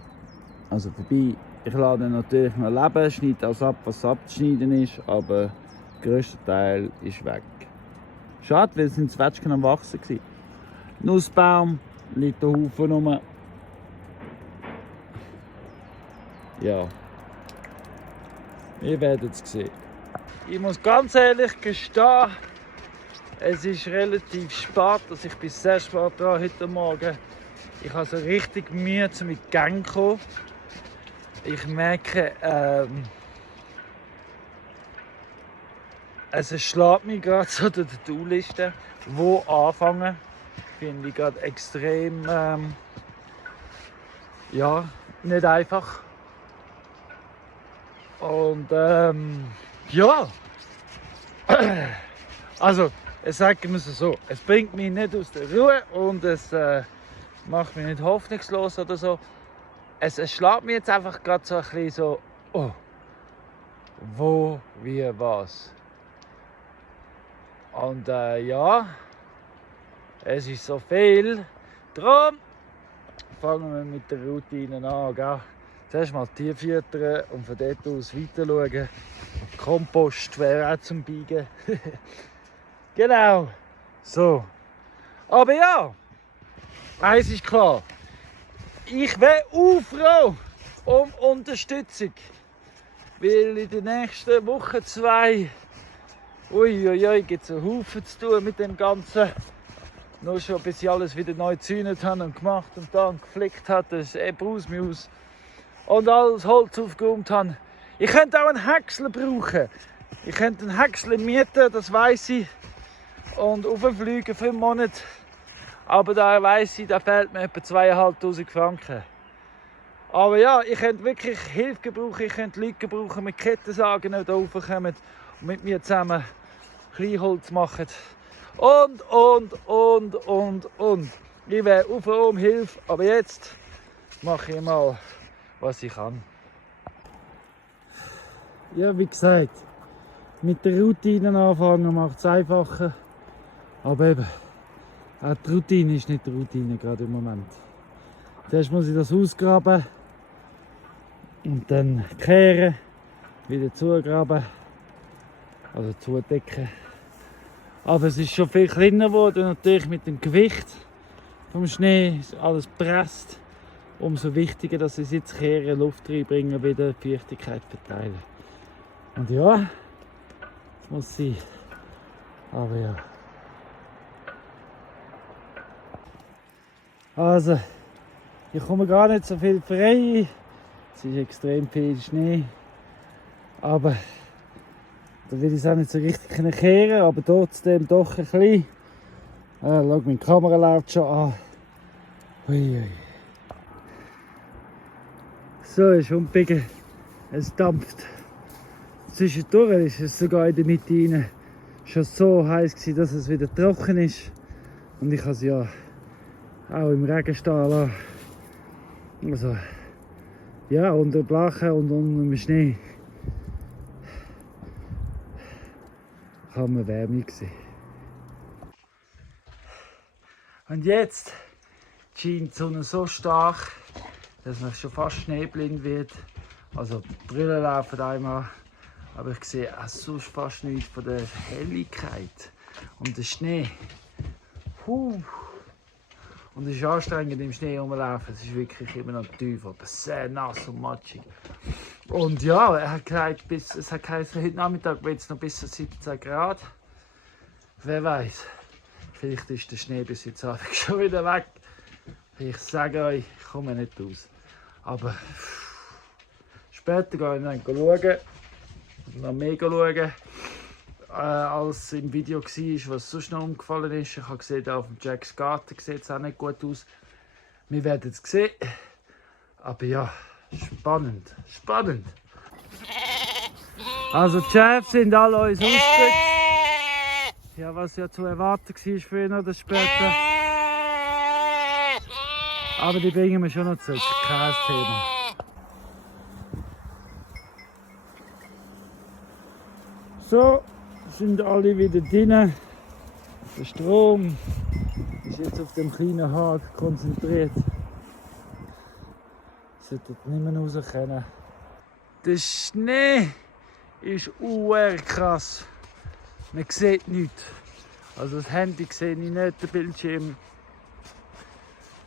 Also vorbei. Ich lasse ihn natürlich noch leben, schneide alles ab, was abzuschneiden ist, aber der grösste Teil ist weg. Schade, weil es sind Zwetschgen am Wachsen waren. Nussbaum liegt der Haufen rum. Ja, ihr werdet es sehen. Ich muss ganz ehrlich gestehen, es ist relativ spät, also ich bin sehr spät dran heute Morgen. Ich habe so richtig Mühe mit Gang zu kommen. Ich merke, es schlägt mich gerade so durch die To-Do-Liste, wo anfangen. Finde ich gerade extrem, ja, nicht einfach. Und ja, also es sagt mir so, es bringt mich nicht aus der Ruhe und es macht mich nicht hoffnungslos oder so. Es schlägt mich jetzt einfach gerade so ein bisschen so, oh, wo, wie, was. Und ja, es ist so viel. Darum fangen wir mit der Routine an. Gell? Zuerst mal Tier füttern und von dort aus weiter schauen. Kompost wäre auch zum Biegen. Genau. So. Aber ja, eins ist klar. Ich wäre auch froh um Unterstützung. Weil in den nächsten Wochen 2 gibt es einen Haufen zu tun mit dem Ganzen. Nur schon bis ich alles wieder neu gezäunt habe und gemacht und dann geflickt habe, das aus mir aus. Und alles Holz aufgeräumt habe. Ich könnte auch einen Häcksler brauchen. Ich könnte einen Häcksler mieten, das weiss ich. Und rauffliegen für einen Monat. Aber da weiss ich, da fehlt mir etwa 2'500 Franken. Aber ja, ich könnte wirklich Hilfe gebrauchen. Ich könnte Leute gebrauchen mit Kettensägen, die da raufkommen und mit mir zusammen Kleinholz machen. Und. Ich wäre auch froh um Hilfe, aber jetzt mache ich mal, was ich kann. Ja, wie gesagt, mit der Routine anfangen macht es einfacher. Aber eben, auch die Routine ist nicht die Routine gerade im Moment. Zuerst muss ich das ausgraben und dann kehren, wieder zugraben, also zudecken. Aber es ist schon viel kleiner geworden, natürlich mit dem Gewicht vom Schnee ist alles presst. Umso wichtiger, dass ich es jetzt kehren, Luft reinbringen, wieder Feuchtigkeit verteilen. Und ja, das muss sein. Aber ja. Also, ich komme gar nicht so viel frei. Es ist extrem viel Schnee. Aber da will ich es auch nicht so richtig kehren, aber trotzdem doch ein bisschen. Schau, meine Kamera läuft schon an. Ui. So, ist umbiegen. Es dampft. Zwischendurch ist es sogar in der Mitte rein schon so heiß gewesen, dass es wieder trocken ist. Und ich habe es ja auch im Regen stehen lassen. Also, ja, unter Blachen und unter dem Schnee kann man Wärme sehen. Und jetzt scheint die Sonne so stark, dass man schon fast schneeblind wird. Also die Brillen laufen einmal, aber ich sehe auch sonst fast nichts von der Helligkeit. Und der Schnee. Und es ist anstrengend im Schnee rumlaufen. Es ist wirklich immer noch tief, aber sehr nass und matschig. Und ja, er hat gesagt, es hat geheißen, heute Nachmittag wird es noch bis zu 17 Grad. Wer weiß, vielleicht ist der Schnee bis jetzt schon wieder weg. Ich sage euch, ich komme nicht raus. Aber später gehe ich dann schauen, noch mehr schauen, als im Video war, was sonst noch umgefallen ist. Ich habe gesehen, auf dem Jacks Garten sieht es auch nicht gut aus. Wir werden es sehen. Aber ja, spannend, spannend. Also die Chefs sind alle uns ausgerückt. Ja, was ja zu erwarten war, früher oder später. Aber die bringen wir schon noch zurück, kein Thema. So, sind alle wieder drin. Der Strom ist jetzt auf dem kleinen Hag konzentriert. Sollte nicht mehr raus können. Der Schnee ist krass. Man sieht nichts. Also das Handy sehe ich nicht, den Bildschirm.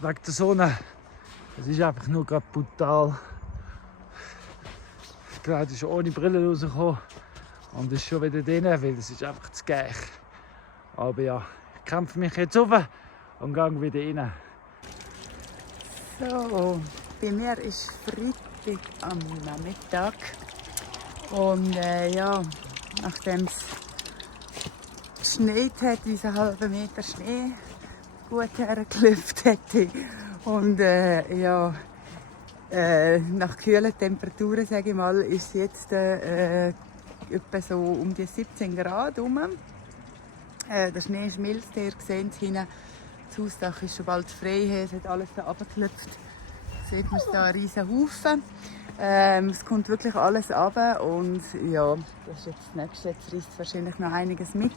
Wegen der Sonne. Es ist einfach nur gerade brutal. Ich glaube, es ist ohne Brille rausgekommen. Und ist schon wieder drin, weil es ist einfach zu geil. Aber ja, ich kämpfe mich jetzt auf und gehe wieder rein. So, bei mir ist Freitag am Nachmittag. Und ja, nachdem es geschneit hat, unseren halben Meter Schnee gut hergelüpft hätte. Und ja, nach kühlen Temperaturen, sage ich mal, ist es jetzt etwa so um die 17 Grad herum. Der Schnee schmilzt, ihr seht es hinten. Das Hausdach ist schon bald frei, es hat alles da runtergeklopft. Sieht man da einen riesen Haufen. Es kommt wirklich alles runter und ja, das ist jetzt das Nächste. Jetzt reisst wahrscheinlich noch einiges mit.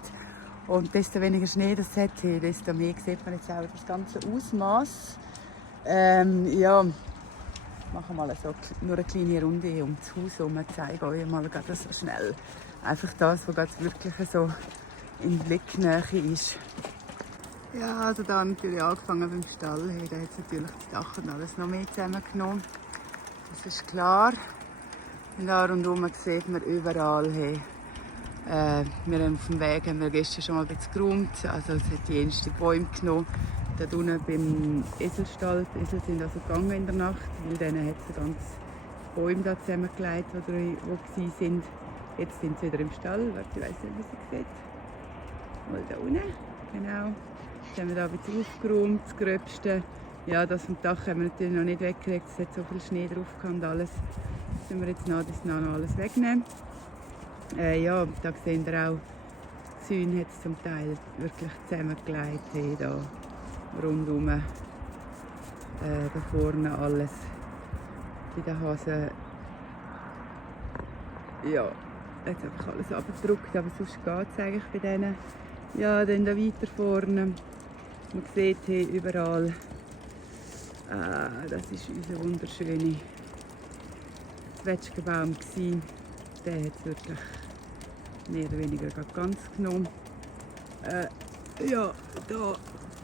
Und desto weniger Schnee das hat, desto mehr sieht man jetzt auch das ganze Ausmaß. Ja, machen wir mal so nur eine kleine Runde um das Haus herum, zeige euch mal gerade so schnell. Einfach das, was wirklich so in Blicknähe ist. Ja, also da natürlich angefangen beim Stall. Hey, da hat es natürlich das Dach und alles noch mehr zusammengenommen. Das ist klar. Und da rundherum sieht man überall. Hey, wir haben auf dem Weg gestern schon mal ein bisschen geräumt. Also es hat die jensten Bäume genommen. Da unten beim Eselstall. Die Esel sind also gegangen in der Nacht, weil denen hat es ganz Bäume da zusammengelegt, die waren. Jetzt sind sie wieder im Stall. Ich weiß nicht, wie sie sieht. Mal da unten. Genau. Jetzt haben wir da ein bisschen aufgeräumt, das Gröbste. Ja, das vom Dach haben wir natürlich noch nicht weggekriegt. Es hat so viel Schnee drauf und alles. Das müssen wir jetzt noch alles wegnehmen. Ja, da seht ihr auch, die Säune hat es zum Teil wirklich zusammengelegt. Hey, da rundherum, da vorne alles. Bei den Hasen, ja, jetzt habe ich alles abgedruckt, aber sonst geht es eigentlich bei denen. Ja, dann da weiter vorne, man sieht hier überall, das ist unser wunderschöner Zwetschgenbaum gewesen. Der hat es wirklich mehr oder weniger ganz genommen. Ja, da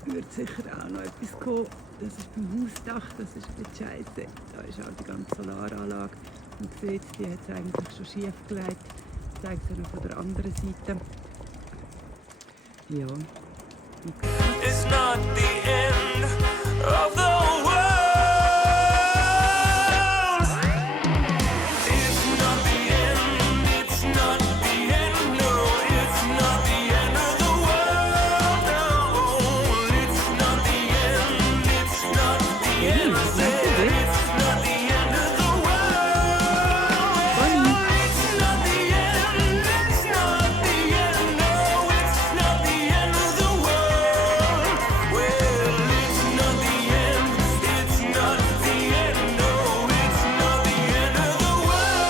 wird sicher auch noch etwas kommen. Das ist beim Hausdach, das ist ein bisschen scheiße. Da ist auch die ganze Solaranlage. Man sieht, die hat es eigentlich schon schief gelegt. Ich zeige es noch von der anderen Seite. Ja. It's not the end of the world. It's not the end. It's not the end. No, it's not the end of the world. No, it's not the end. It's not the end. I said it's not the end of the world. It's not the end. It's not the end. No, it's not the end of the world. Well, it's not the end. It's not the end. No, it's not the end of the world.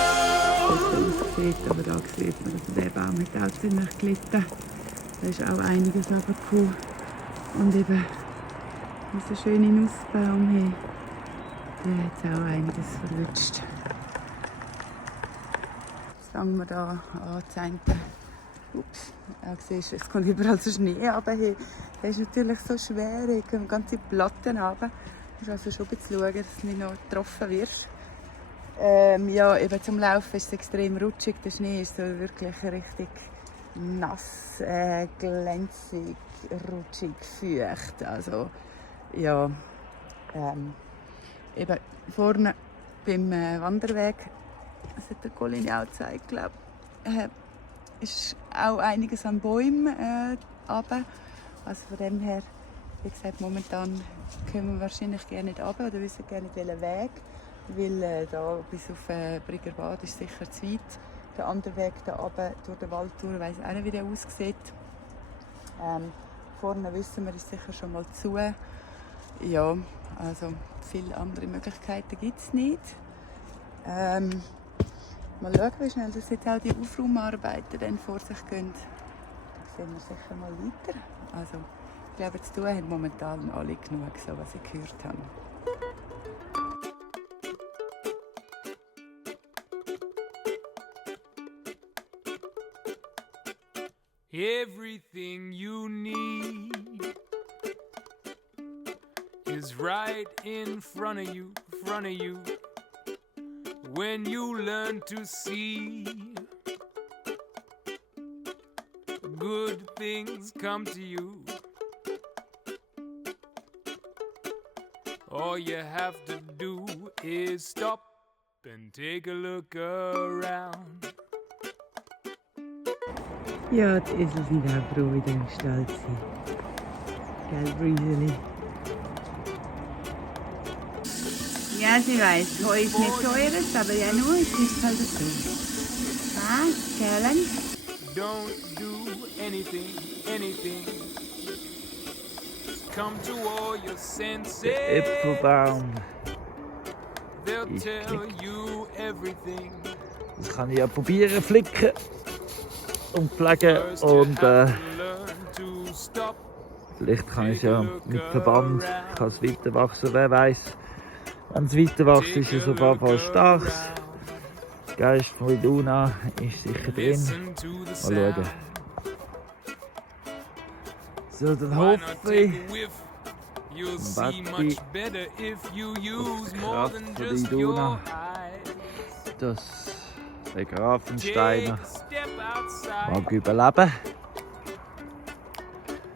Aber da sieht man, dass der Baum hat auch ziemlich gelitten. Da ist auch einiges runtergekommen. Und eben dieser schöne Nussbaum hier. Der hat auch einiges verwünscht. Solange wir hier anzeigen. Ups, ja, siehst du, es kommt überall so Schnee runter. Der ist natürlich so schwer, hier kommen ganze Platten runter. Du musst also schon ein bisschen schauen, dass du nicht noch getroffen wirst. Ja, eben zum Laufen ist es extrem rutschig. Der Schnee ist so wirklich richtig nass, glänzig, rutschig, feucht. Also, ja, eben vorne beim Wanderweg, das hat der Colin auch gezeigt, glaube ich, ist auch einiges an Bäumen runter. Also von dem her, wie gesagt, momentan können wir wahrscheinlich gerne nicht runter oder wissen gerne nicht welchen Weg, weil da bis auf Briggerbad ist sicher zu weit. Der andere Weg da runter durch den Wald durch, ich weiss auch nicht, wie der aussieht. Vorne wissen wir, ist sicher schon mal zu. Ja, also viele andere Möglichkeiten gibt es nicht. Mal schauen, wie schnell das jetzt auch die Aufraumarbeiten dann vor sich gehen. Da sehen wir sicher mal weiter. Also, ich glaube, zu tun haben momentan alle genug, so was ich gehört habe. Everything you need is right in front of you, When you learn to see, good things come to you. All you have to do is stop and take a look around. Ja, die Esel sind auch froh, wieder im Stall zu sein. Gell, Brüderli? Ja, sie weiss, Heu ist nicht teures, aber ja nur, es ist halt so. Was, Kerlen? Don't do anything. Come to all your senses. Der Äpfelbaum. They'll tell you everything. Das kann ich ja probieren, flicken und pflegen. Und vielleicht kann ich es ja mit Verband kann es weiter wachsen, wer weiß. Wenn es weiter wächst, ist es auf jeden Fall stark. Der Geist von Iduna ist sicher drin. Mal schauen. So, dann hoffe ich, Batti, auf die Kraft von Iduna, dass der Grafensteiner mag überleben.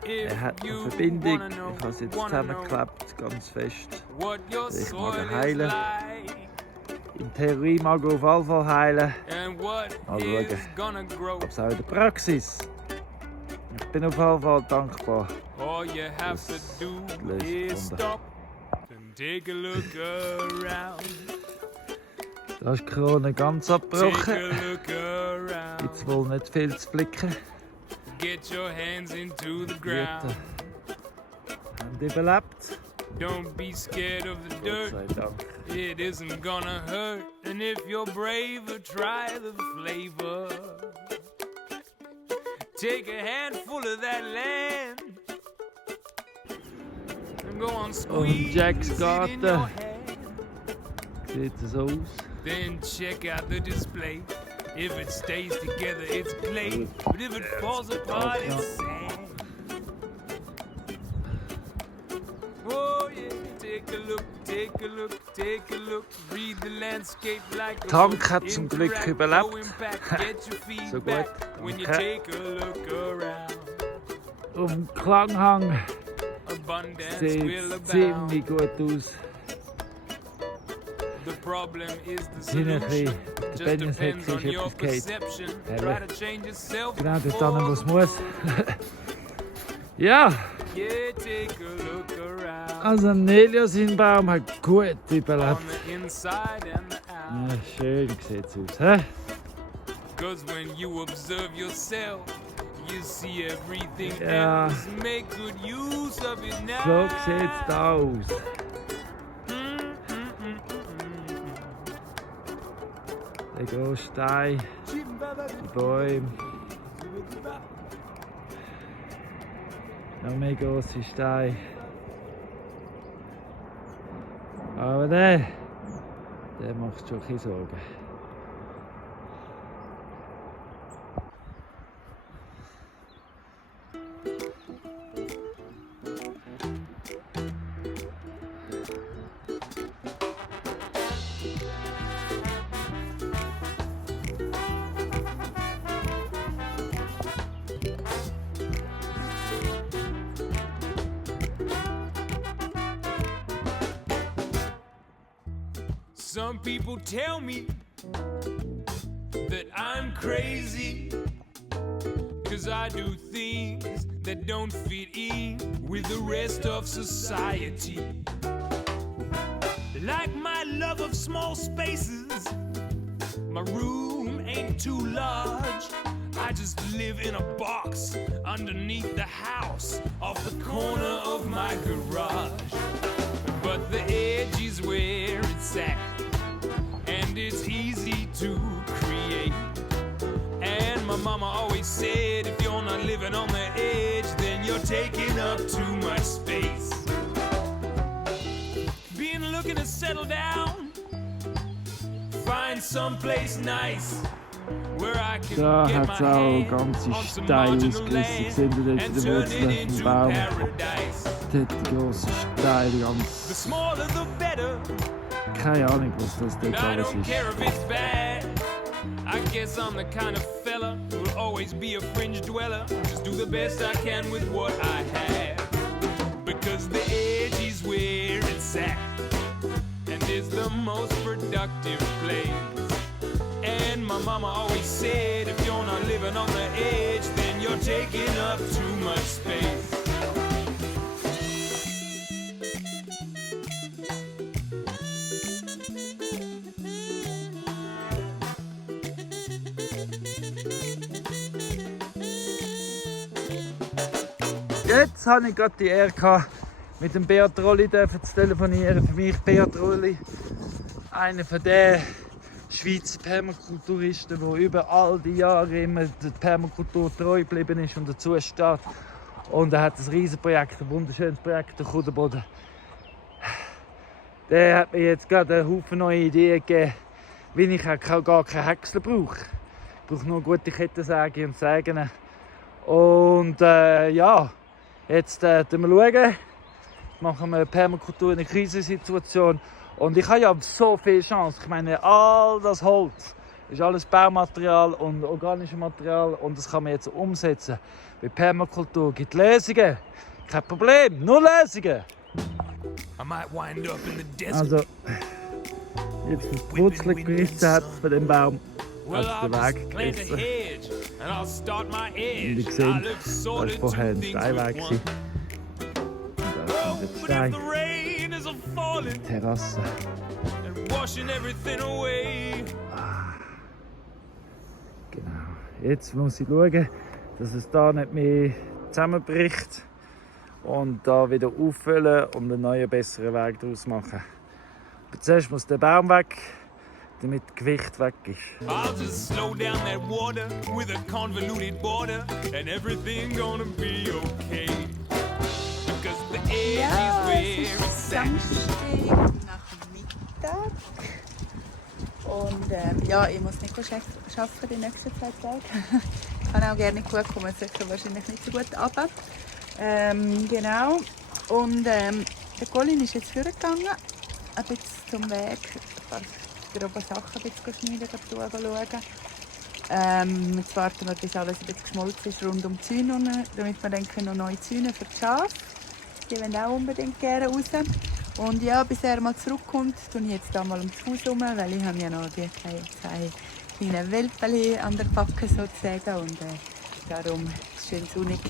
Er hat eine Verbindung, ich habe es jetzt zusammengeklebt, ganz fest. Ich mag ihn heilen. In Theorie mag er auf jeden Fall heilen. Mal schauen, ob es auch in der Praxis. Ich bin auf jeden Fall dankbar, dass die Lösung da ist die Krone ganz abgebrochen. Jetzt wohl nicht viel zu flicken. Get your hands into the Die ground. haben überlebt. Don't be scared of the Gott dirt. sei Dank. It isn't gonna hurt. And if you're braver, try the flavor. Take a handful of that land and go on squeeze Jack's it in Garten. your hand. Sieht so aus. Then check out the display. If it stays together, it's clay. But if it falls apart, it's sand. Oh yeah, take a look, take a look, take a look. Read the landscape like a Tank book. hat zum Glück Interact, überlebt. no impact, get your So gut, feedback when you danke. take a look around. Am Klanghang Abundance sieht will es abound. ziemlich gut aus. The problem is the Hier ein bisschen, solution. der Just Bennis hat depends on sich your etwas geht. perception. Herr. Try to change yourself Genau dort before hin, wo es the muss. fall. Ja, Yeah, take a look around. also Nelia sein Baum hat gut On überlebt. the inside and the Ja, out. schön sieht es aus. He? Cause when you observe yourself, you see everything Ja. else. Make good use of it now. So sieht es da aus. Der grosse Stein, die Bäume. Noch mehr grosse Steine. Aber der macht schon keine Sorgen. Some people tell me that I'm crazy, 'cause I do things that don't fit in with the rest of society. Like my love of small spaces, my room ain't too large. I just live in a box underneath the house off the corner of my garage. But the edge is where it's at, and it's easy to create. And my mama always said, if you're not living on the edge, then you're taking up too much space. Been looking to settle down, find someplace nice, where I can Da get hat es my auch hand ganze on some Steine marginal ausgerissen. land Seht ihr dort and die turn Wurzeln it vom into Baum? paradise. Dort die grossen Steine, The ganz... smaller the better. Keine Ahnung, was das dort I alles don't ist. care if it's bad. I guess I'm the kind of fella who'll always be a fringe dweller. Just do the best I can with what I have. Because the edge is where it's at, and is the most productive place. And my mama always said, if you're not living on the edge, then you're taking up too much space. Jetzt habe ich gerade die Ehre gehabt, mit dem Beat Rolli zu telefonieren. Für mich Beat Rolli, einer von den Schweizer Permakulturisten, der über all die Jahre immer der Permakultur treu geblieben ist und dazu steht. Und er hat ein riesiges Projekt, ein wunderschönes Projekt, der Kuderboden. Der hat mir jetzt gerade einen Haufen neue Ideen gegeben, wie ich auch gar keinen Häcksler brauche. Ich brauche nur gute Kettensäge und Sägen. Und ja, jetzt schauen wir, machen wir Permakultur in einer Krisensituation. Und ich habe ja so viel Chance. Ich meine, all das Holz ist alles Baumaterial und organisches Material und das kann man jetzt umsetzen. Bei Permakultur gibt es Lösungen. Kein Problem, nur Lösungen. I might wind up in the desert. Also, jetzt die Wurzel gerissen hat von dem Baum, Well, hat I'll den just Weg plant a gerissen. hedge and I'll start my Und edge. ich I sehe, live da sorted war vorher two ein things Steinweg. with one. Und da kommt jetzt But if Stein, the rain is a falling Terrasse. and washing everything away, Genau. Jetzt muss ich schauen, dass es da nicht mehr zusammenbricht. Und da wieder auffüllen und einen neuen, besseren Weg daraus machen. Aber zuerst muss der Baum weg, damit das Gewicht weg ist. I'll just slow down that water with a convoluted border and everything gonna be okay. Because the edge Ja, is where es it's ist at. Samstag Nachmittag. Und ja, ich muss nicht arbeiten die nächsten 2 Tage. Ich kann auch gerne gut kommen, es ist wahrscheinlich nicht so gut runter. Genau. Und der Colin ist jetzt vorgegangen, ein bisschen zum Weg, ein paar grobe Sachen ein bisschen schneiden, schauen. Jetzt warten wir, bis alles ein bisschen geschmolzen ist rund um die Zäune, damit wir dann noch neue Zäune für die Schafe. Die wollen auch unbedingt gerne raus. Und ja, bis er mal zurückkommt, tue ich jetzt da mal ums Haus herum, weil ich habe ja noch die zwei kleinen Welpen an der Backe sozusagen. Und darum ist es schön sonnig.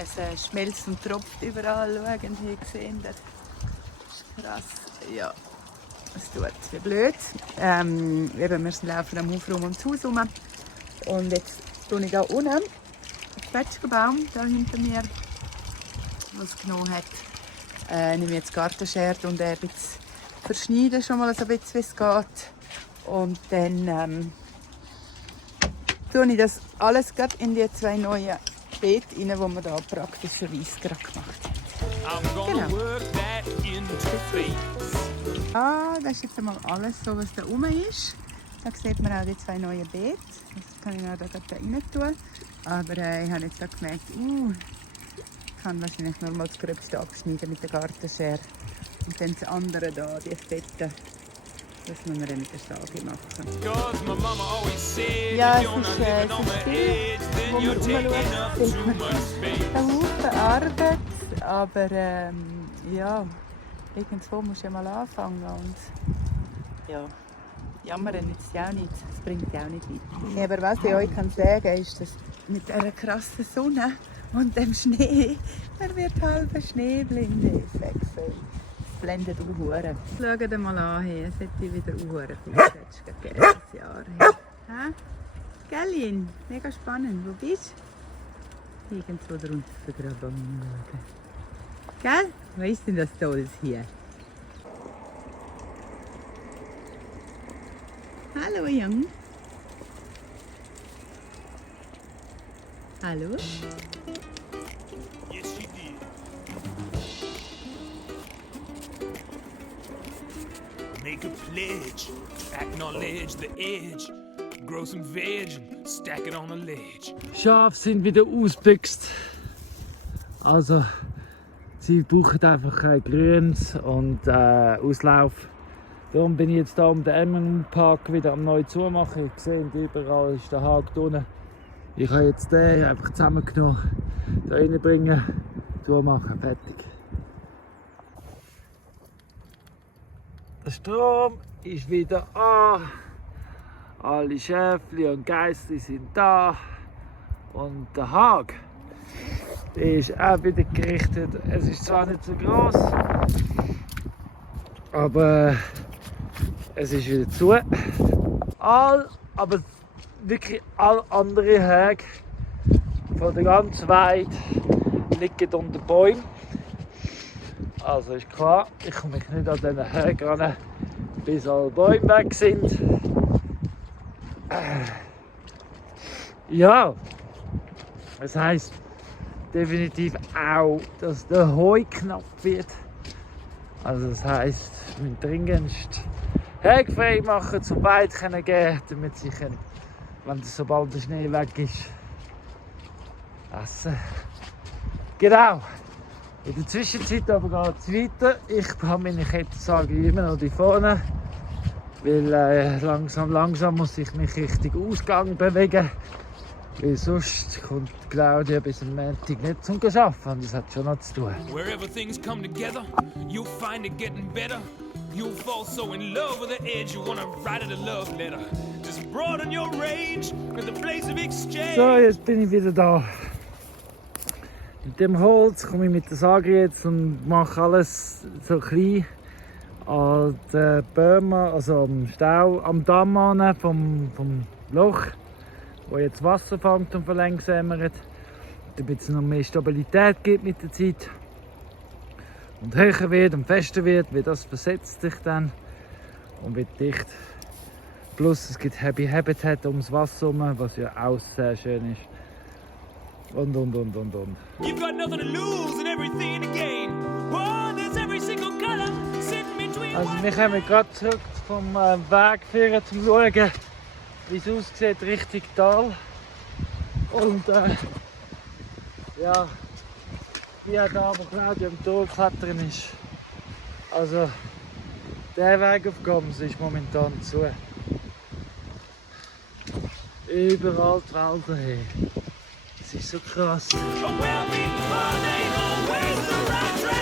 Es schmelzt und tropft überall. Schauen, hier gesehen, das ist krass. Ja, es tut wie blöd. Eben, wir laufen am Hof rum ums Haus herum. Und jetzt tue ich da unten den Zwetschgenbaum da hinter mir, was es genommen hat. Nehme ich jetzt Gartenschere und ein bisschen verschneiden, schon mal so ein bisschen, wie es geht. Und dann tue ich das alles gerade in die 2 neuen Beete rein, die wir hier praktischerweise gerade gemacht haben. I'm gonna Genau. work that into place. Ah, das ist jetzt einmal alles so, was da oben ist. Da sieht man auch die 2 neuen Beete. Das kann ich noch da rein tun. Aber ich habe jetzt auch gemerkt, ich kann wahrscheinlich nur mal das Gröbste abschneiden mit der Gartenschere. Und dann das andere da, die Fette, das müssen wir dann mit der Sage machen. Ja, es ist viel, wo man rumschaut, sieht man einen Haufen Arbeit. Aber ja, irgendwo muss ja mal anfangen. Und ja, jammern nützt ja auch nichts. Das bringt ja auch nicht weiter. Ja, aber was ich euch kann sagen, ist, dass mit dieser krassen Sonne und dem Schnee, man wird halber Schneeblinde-Effekt. Das blendet auch Huren. Schaut dir mal an, es hätte wieder Huren Fischstätsch gegeben dieses Jahr. Hä? Gellin, mega spannend. Wo bist du? Irgendwo drunter vergraben. Gell? Was ist denn das Tolles hier? Hallo, Jung. Hallo? Yes, she did. Make a pledge, acknowledge the edge, grow some veg and stack it on a ledge. Schafe sind wieder ausgebüxt. Also, sie brauchen einfach Grüns und Auslauf. Darum bin ich jetzt hier um den Emmenpark wieder am neu zumachen. Ihr seht, überall ist der Hag unten. Ich habe jetzt den einfach zusammengenommen, da reinbringen, zumachen, fertig. Der Strom ist wieder an. Alle Schäfli und Geissli sind da. Und der Hag, der ist auch wieder gerichtet. Es ist zwar nicht so groß, aber es ist wieder zu. Aber wirklich alle anderen Häge von der ganzen Weide liegen unter Bäumen. Also ist klar, ich komme mich nicht an diesen Hägen ran, bis alle Bäume weg sind. Ja, das heisst definitiv auch, dass der Heu knapp wird. Also das heisst, wir müssen dringendst Häge frei machen, zum Weid geben können, damit sie können, wenn sobald der Schnee weg ist, essen. Genau. In der Zwischenzeit aber geht es weiter. Ich habe meine Kettensage immer noch da vorne, weil langsam muss ich mich Richtung Ausgang bewegen. Weil sonst kommt Claudia bis am Montag nicht zum Arbeiten und das hat schon noch zu tun. Wherever things come together, you'll find it getting better. You'll fall so in love with the edge, you wanna write it a love letter. Just broaden your range with the place of exchange. So, jetzt bin ich wieder da. Mit dem Holz komme ich mit der Sage jetzt und mache alles so klein an den Bäumen, also am Stau, am Damm an, vom Loch, wo jetzt Wasser fängt und verlangsamt, damit es noch mehr Stabilität gibt mit der Zeit. Und höher wird und fester wird, wie das versetzt sich dann und wird dicht. Plus es gibt Happy Habitat ums Wasser herum, was ja auch sehr schön ist. Und. You've got nothing to lose and everything to gain. Oh, there's every single color sitting between. Also wir kommen gerade zurück vom Weg führen, zum schauen, wie es aussieht Richtung Tal. Und ja, wie da aber Claudia am Torklettern ist. Also der Weg auf Goms ist momentan zu. Überall die Wälder her. Das ist so krass. Oh, well, before they always the right track.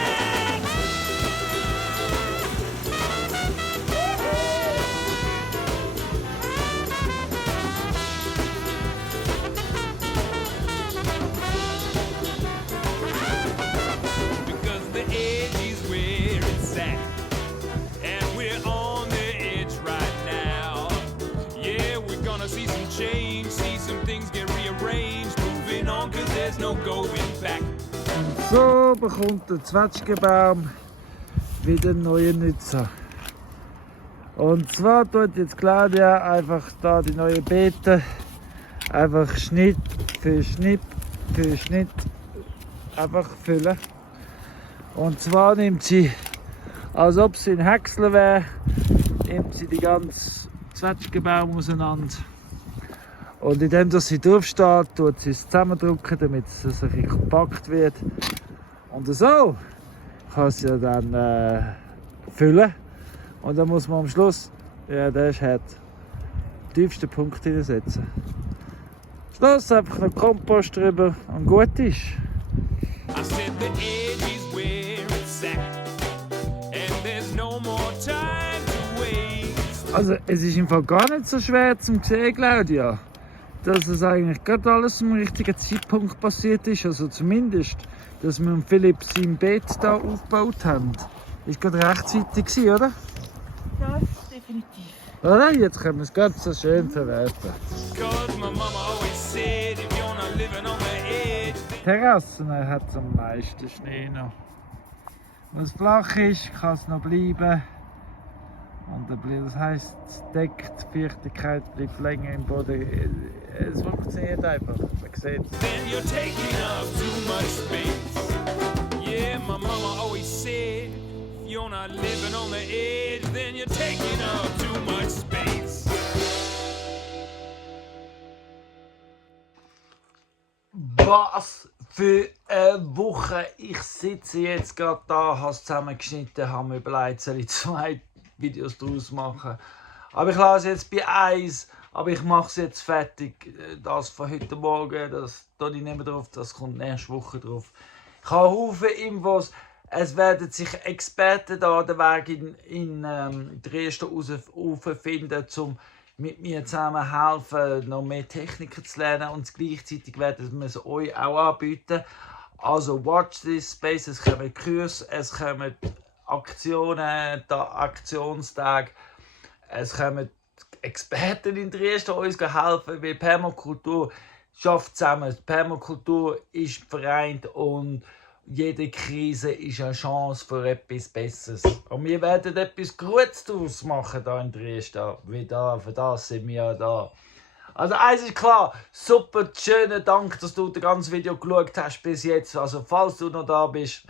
Because the edge is where it's at. And we're on the edge right now. Yeah, we're gonna see some change, see some things get rearranged. Moving on, cause there's no going back. Und so bekommt der Zwetschgenbaum wieder einen neuen Nutzer. Und zwar tut jetzt Claudia einfach da die neuen Beete einfach Schnitt für Schnitt für Schnitt einfach füllen. Und zwar nimmt sie als ob sie ein Häcksler wäre, nimmt sie die ganze Zwetschgenbaum auseinander. Und indem dass sie draufsteht, tut sie es zusammendrücken, damit es ein bisschen kompakt wird. Und so kann sie ja dann füllen. Und dann muss man am Schluss, ja, der ist hart, den tiefsten Punkt hineinsetzen. Am Schluss einfach noch Kompost drüber und gut ist. I said the edge is where it's at, and there's no more time to waste. Also es ist im Fall gar nicht so schwer zu sehen, Claudia, dass es eigentlich gerade alles zum richtigen Zeitpunkt passiert ist. Also zumindest, dass wir Philipp sein Bett hier aufgebaut haben. Ist gerade rechtzeitig gewesen, oder? Ja, definitiv. Oder? Jetzt können wir es gerade so schön verwerten. 'Cause my mama always said, if you're not living on the edge. Terrassen hat es am meisten Schnee noch. Wenn es flach ist, kann es noch bleiben. Und das heisst, es deckt, die Feuchtigkeit bleibt länger im Boden. Es funktioniert einfach, man sieht es. Then you're taking up too much space. Yeah, my mama always said, if you're not living on the edge, then you're taking up too much space. Was für eine Woche! Ich sitze jetzt gerade da, habe es zusammengeschnitten, habe mir überlegt, soll ich 2 Videos daraus machen. Aber ich lasse jetzt bei 1, aber ich mache es jetzt fertig. Das von heute Morgen, das tue ich nicht mehr drauf, das kommt nächste Woche drauf. Ich habe Haufen Infos. Es werden sich Experten da den Weg in Dresden herausfinden, um mit mir zusammen helfen, noch mehr Techniken zu lernen, und gleichzeitig werden wir es euch auch anbieten. Also watch this space, es kommen Kurse, es kommen Aktionen, Aktionstage, es kommen Experten in Dresden uns helfen, weil Permakultur schafft zusammen. Permakultur ist vereint und jede Krise ist eine Chance für etwas Besseres. Und wir werden etwas Gutes daraus machen hier in Dresden. Für das sind wir da. Also eins ist klar, super, schönen Dank, dass du das ganze Video geschaut hast bis jetzt. Also falls du noch da bist,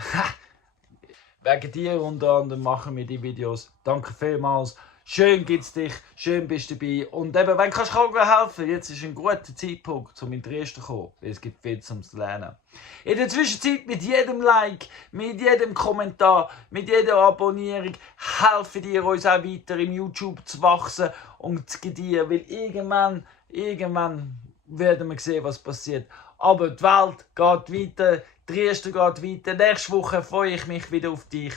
wegen dir unter anderem machen wir die Videos. Danke vielmals. Schön gibt's dich, schön bist du dabei. Und eben, wenn kannst du helfen, jetzt ist ein guter Zeitpunkt, um in Dresden zu kommen. Es gibt viel zum Lernen. In der Zwischenzeit mit jedem Like, mit jedem Kommentar, mit jeder Abonnierung helfen dir uns auch weiter im YouTube zu wachsen und zu gediehen. Weil irgendwann werden wir sehen, was passiert. Aber die Welt geht weiter, Dresden geht weiter. Nächste Woche freue ich mich wieder auf dich.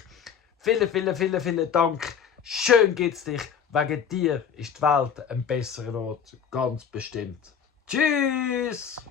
Vielen Dank. Schön geht's dich. Wegen dir ist die Welt ein besserer Ort. Ganz bestimmt. Tschüss!